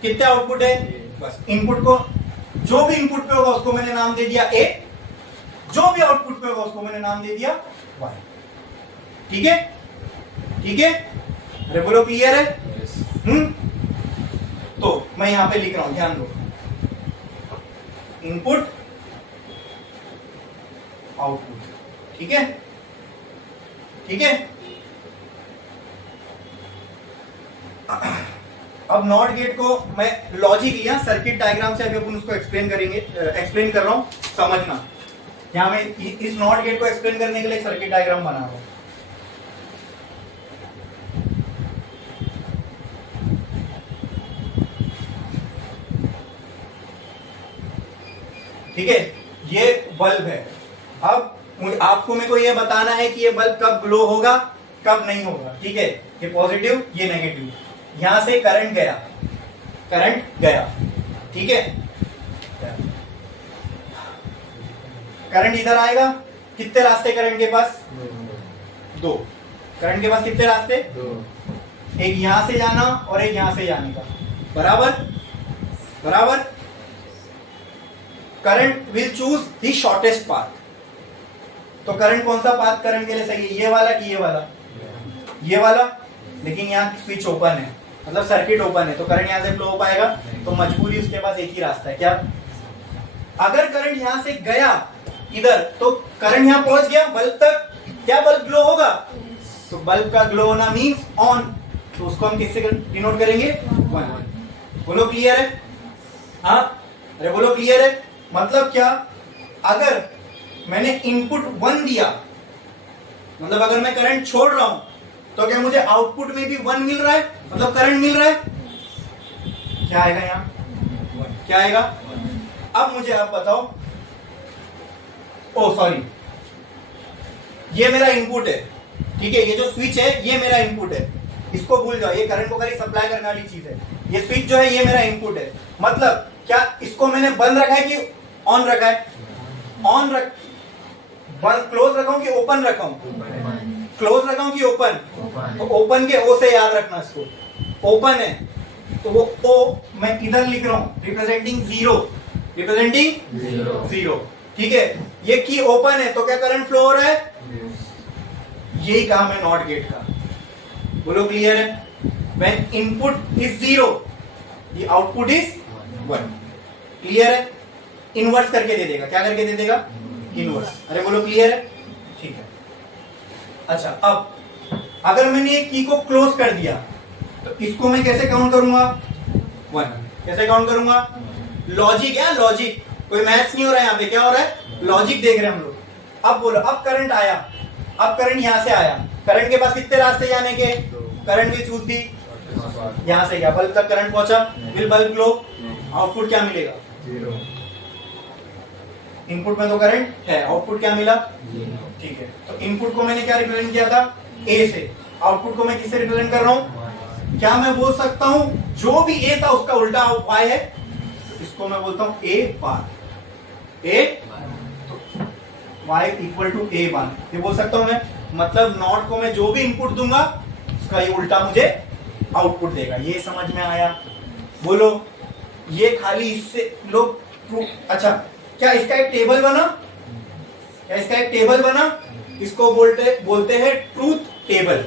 कितने आउटपुट है, बस इनपुट को जो भी इनपुट पे होगा उसको मैंने नाम दे दिया ए, जो भी आउटपुट पे होगा उसको मैंने नाम दे दिया वाई। ठीक है, ठीक है, अरे बोलो क्लियर है? तो मैं यहां पे लिख रहा हूं, ध्यान दो, इनपुट आउटपुट। ठीक है, ठीक है। अब नॉट गेट को मैं लॉजिक लिया सर्किट डायग्राम से, अभी अपन उसको एक्सप्लेन करेंगे, एक्सप्लेन कर रहा हूं, समझना। यहां मैं इस नॉट गेट को एक्सप्लेन करने के लिए सर्किट डायग्राम बना रहा हूं। ठीक है, ये बल्ब है। अब आपको मेरे को ये बताना है कि ये बल्ब कब ग्लो होगा, कब नहीं होगा। ठीक है, ये पॉजिटिव, ये नेगेटिव। यहां से करंट गया, करंट गया, ठीक है, करंट इधर आएगा। कितने रास्ते करंट के पास? दो। करंट के पास कितने रास्ते? एक यहां से जाना और एक यहां से जाने का, बराबर बराबर। Current will choose the shortest path. तो करंट कौन सा पाथ करंट के लिए सही है, ये वाला कि ये वाला? ये वाला। लेकिन यहाँ स्विच ओपन है, मतलब सर्किट ओपन है, तो करंट यहां से फ्लो हो पाएगा? तो मजबूरी उसके पास एक ही रास्ता है, क्या? अगर करंट यहां से गया इधर, तो करंट यहां पहुंच गया बल्ब तक, क्या बल्ब ग्लो होगा? तो बल्ब का ग्लो होना मींस ऑन, तो उसको हम किससे डिनोट करेंगे? 1। बोलो क्लियर है? हाँ, अरे बोलो क्लियर है? मतलब क्या, अगर मैंने इनपुट 1 दिया, मतलब अगर मैं करंट छोड़ रहा हूं, तो क्या मुझे आउटपुट में भी 1 मिल रहा है, मतलब करंट मिल रहा है? क्या आएगा यहां? क्या आएगा? अब मुझे आप बताओ, ओ सॉरी, ये मेरा इनपुट है, ठीक है, ये जो स्विच है ये मेरा इनपुट है, इसको भूल जाओ, ये करंट को खाली सप्लाई करने वाली चीज है। ये स्विच जो है ये मेरा इनपुट है, मतलब क्या इसको मैंने बंद रखा है कि ऑन रखा है? ऑन रख, बंद क्लोज रखा हूं कि ओपन रखा हूं? क्लोज रखा हूं कि ओपन? तो ओपन के ओ से याद रखना, इसको ओपन है तो वो ओ मैं इधर लिख रहा हूं, रिप्रेजेंटिंग जीरो, रिप्रेजेंटिंग जीरो। ठीक है, ये की ओपन है तो क्या करंट फ्लो हो रहा है? यही काम है नॉट गेट का। बोलो क्लियर है? When input is zero the output is 1। Clear है? इनवर्स करके दे देगा, क्या करके दे देगा? इनवर्स। अरे बोलो क्लियर है? ठीक है। अच्छा, अब अगर मैंने एक की को क्लोज कर दिया, तो इसको मैं कैसे काउंट करूंगा? 1। कैसे काउंट करूंगा? लॉजिक है, लॉजिक, कोई मैथ्स नहीं हो रहा है यहाँ पे, क्या हो रहा है? लॉजिक देख रहे हैं हम लोग। अब बोलो, अब करंट आया, अब करंट यहां से आया, करंट के पास कितने रास्ते जाने के? करंट विल चूज दी, यहां से गया, बल्ब तक करंट पहुंचा, विल बल्ब ग्लो, आउटपुट क्या मिलेगा? 0। इनपुट में तो करंट है, आउटपुट क्या मिला? 0। ठीक है, तो इनपुट को मैंने क्या रिप्रेजेंट किया था? ए से। आउटपुट को मैं किससे रिप्रेजेंट कर रहा हूं? क्या मैं बोल सकता हूं जो भी ए था उसका उल्टा वाई है? इसको मैं बोलता हूं ए बार, ए तो वाई इक्वल टू ए बार, ये बोल सकता हूं मैं। मतलब नॉट को मैं जो भी इनपुट दूंगा उसका ये उल्टा मुझे आउटपुट देगा। ये समझ में आया? बोलो, ये खाली इससे लोग, अच्छा क्या इसका एक टेबल बना? क्या इसका एक टेबल बना? इसको बोलते हैं ट्रूथ टेबल।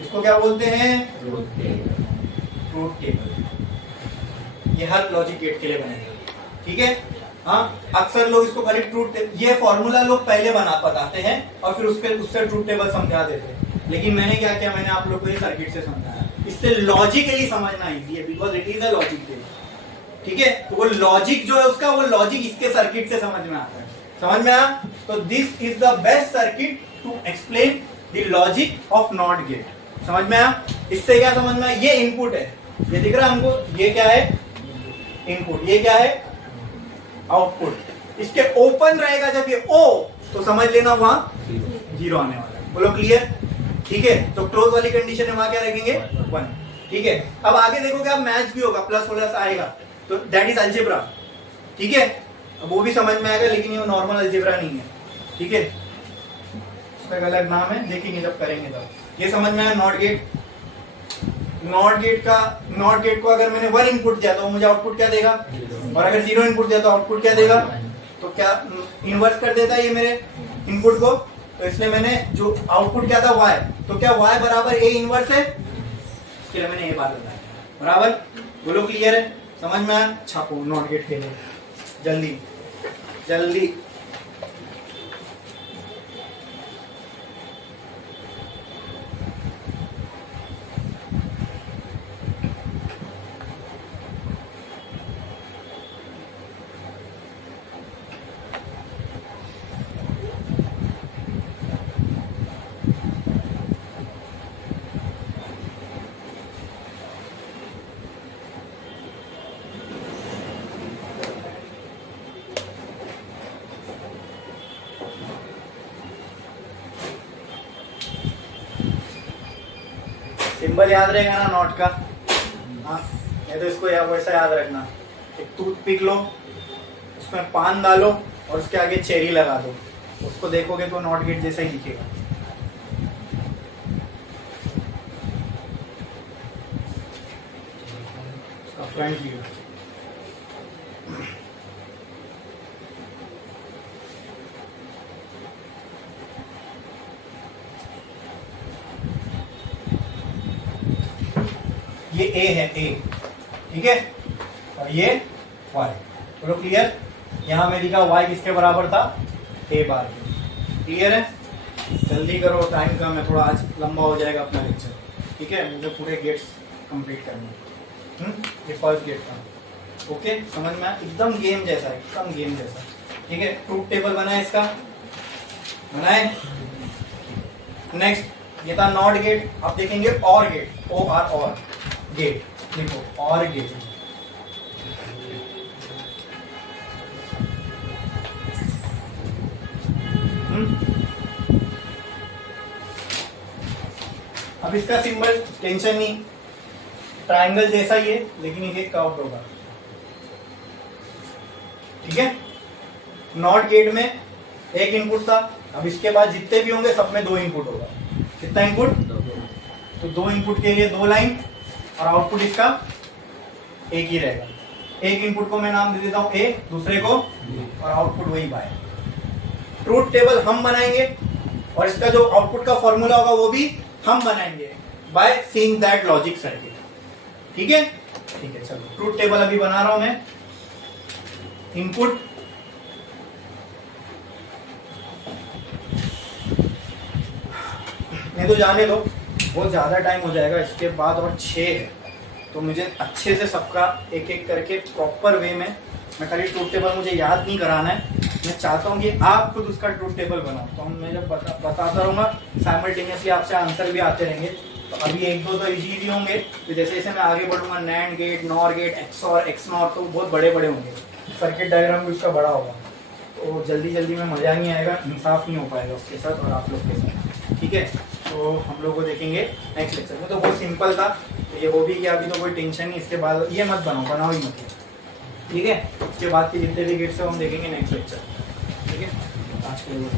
इसको क्या बोलते हैं? Truth table. ये हर लॉजिक गेट के लिए बनेगा, ठीक है। हाँ, अक्सर लोग इसको खाली ट्रूथ, ये फॉर्मूला लोग पहले बताते हैं और फिर उससे ट्रूथ टेबल समझा देते हैं। लेकिन मैंने क्या किया, मैंने आप लोग को ये सर्किट से समझाया, इससे लॉजिकली समझना इजी है, because it is a logic gate. ठीक है, तो वो लॉजिक जो है उसका, वो लॉजिक इसके सर्किट से समझ में आता है। समझ में आया? तो this is the best circuit to explain the logic of not gate. समझ में आया? इससे क्या समझ में आया? ये इनपुट है, ये दिख रहा है हमको, ये क्या है? इनपुट। ये क्या है? आउटपुट। इसके ओपन रहेगा जब ये ओ, तो समझ लेना वहां 0 आने वाला है। बोलो क्लियर? ठीक है, तो क्लोज वाली कंडीशन है, वहां क्या रखेंगे? 1। ठीक है, अब आगे देखोगे आप मैच भी होगा, प्लस प्लस आएगा, तो दैट इज अलजेब्रा। ठीक है, अब वो भी समझ में आएगा, लेकिन ये नॉर्मल अलजेब्रा नहीं है। ठीक है, उसका एक अलग नाम है, देखेंगे जब करेंगे तब। ये समझ में आया नॉट गेट। नॉट गेट को अगर मैंने 1 इनपुट दिया तो मुझे आउटपुट क्या देगा, और अगर 0 इनपुट दिया तो आउटपुट क्या देगा, तो क्या इन्वर्स कर देता है ये मेरे इनपुट को। तो इसलिए मैंने जो आउटपुट क्या था y, तो क्या y बराबर a इनवर्स है, इसके लिए मैंने ये बात बताया। बराबर, बोलो क्लियर है, समझ में आया। छापो नॉट गेट के लिए जल्दी जल्दी। सिंबल याद रहेगा ना नॉट का, हाँ, नहीं तो इसको वैसा याद रखना। एक टूथपिक लो, उसमें पान डालो और उसके आगे चेरी लगा दो, उसको देखोगे तो नॉट गेट जैसा ही दिखेगा। उसका फ्रंट व्यू। ये A है, A, ठीक है, और ये Y। बोलो क्लियर। यहाँ में लिखा Y किसके बराबर था, A बार। क्लियर है, जल्दी करो, टाइम कम है, थोड़ा आज लंबा हो जाएगा अपना लेक्चर, ठीक है। मुझे पूरे गेट्स कंप्लीट करने, ये फर्स्ट गेट था। ओके, समझ में आया, एकदम गेम जैसा है, एकदम गेम जैसा, ठीक है। ट्रूथ टेबल बनाए, इसका बनाए। नेक्स्ट ये था नॉट गेट। अब देखेंगे और गेट, OR और गेट, लिखो और गेट। अब इसका सिंबल टेंशन नहीं, ट्रायंगल जैसा ही है, लेकिन ये कर्व्ड होगा, ठीक है। नॉट गेट में एक इनपुट था, अब इसके बाद जितने भी होंगे सब में 2 इनपुट होगा। कितना इनपुट, तो 2 इनपुट के लिए 2 लाइन, और आउटपुट इसका एक ही रहेगा। एक इनपुट को मैं नाम दे देता हूं A, दूसरे को, और आउटपुट वही बाय। ट्रूथ टेबल हम बनाएंगे, और इसका जो आउटपुट का फॉर्मूला होगा वो भी हम बनाएंगे by seeing that logic circuit, ठीक है। ठीक है, चलो ट्रूथ टेबल अभी बना रहा हूं मैं। इनपुट, नहीं तो जाने दो, बहुत ज़्यादा टाइम हो जाएगा, इसके बाद और 6 है, तो मुझे अच्छे से सबका एक एक करके प्रॉपर वे में, मैं खाली ट्रूथ टेबल मुझे याद नहीं कराना है, मैं चाहता हूँ कि आप खुद उसका ट्रूथ टेबल बनाओ। तो मैं जब बताता रहूँगा साइमल्टेनियसली आपसे आंसर भी आते रहेंगे। तो अभी 1-2 तो इजी भी होंगे, तो जैसे जैसे मैं आगे बढ़ूंगा, NAND gate, NOR gate, XOR, XNOR, तो बहुत बड़े बड़े होंगे, सर्किट डायग्राम भी उसका बड़ा होगा, तो जल्दी जल्दी में मजा नहीं आएगा, इंसाफ नहीं हो पाएगा उसके साथ और आप लोग के साथ, ठीक है। तो हम लोग को देखेंगे नेक्स्ट लेक्चर में। तो बहुत सिंपल था, तो ये हो भी गया, अभी तो कोई टेंशन नहीं। इसके बाद ये मत बनाओ ही मत, ठीक है। इसके बाद के जितने भी गेट्स हैं हम देखेंगे नेक्स्ट लेक्चर, ठीक है। आज के लिए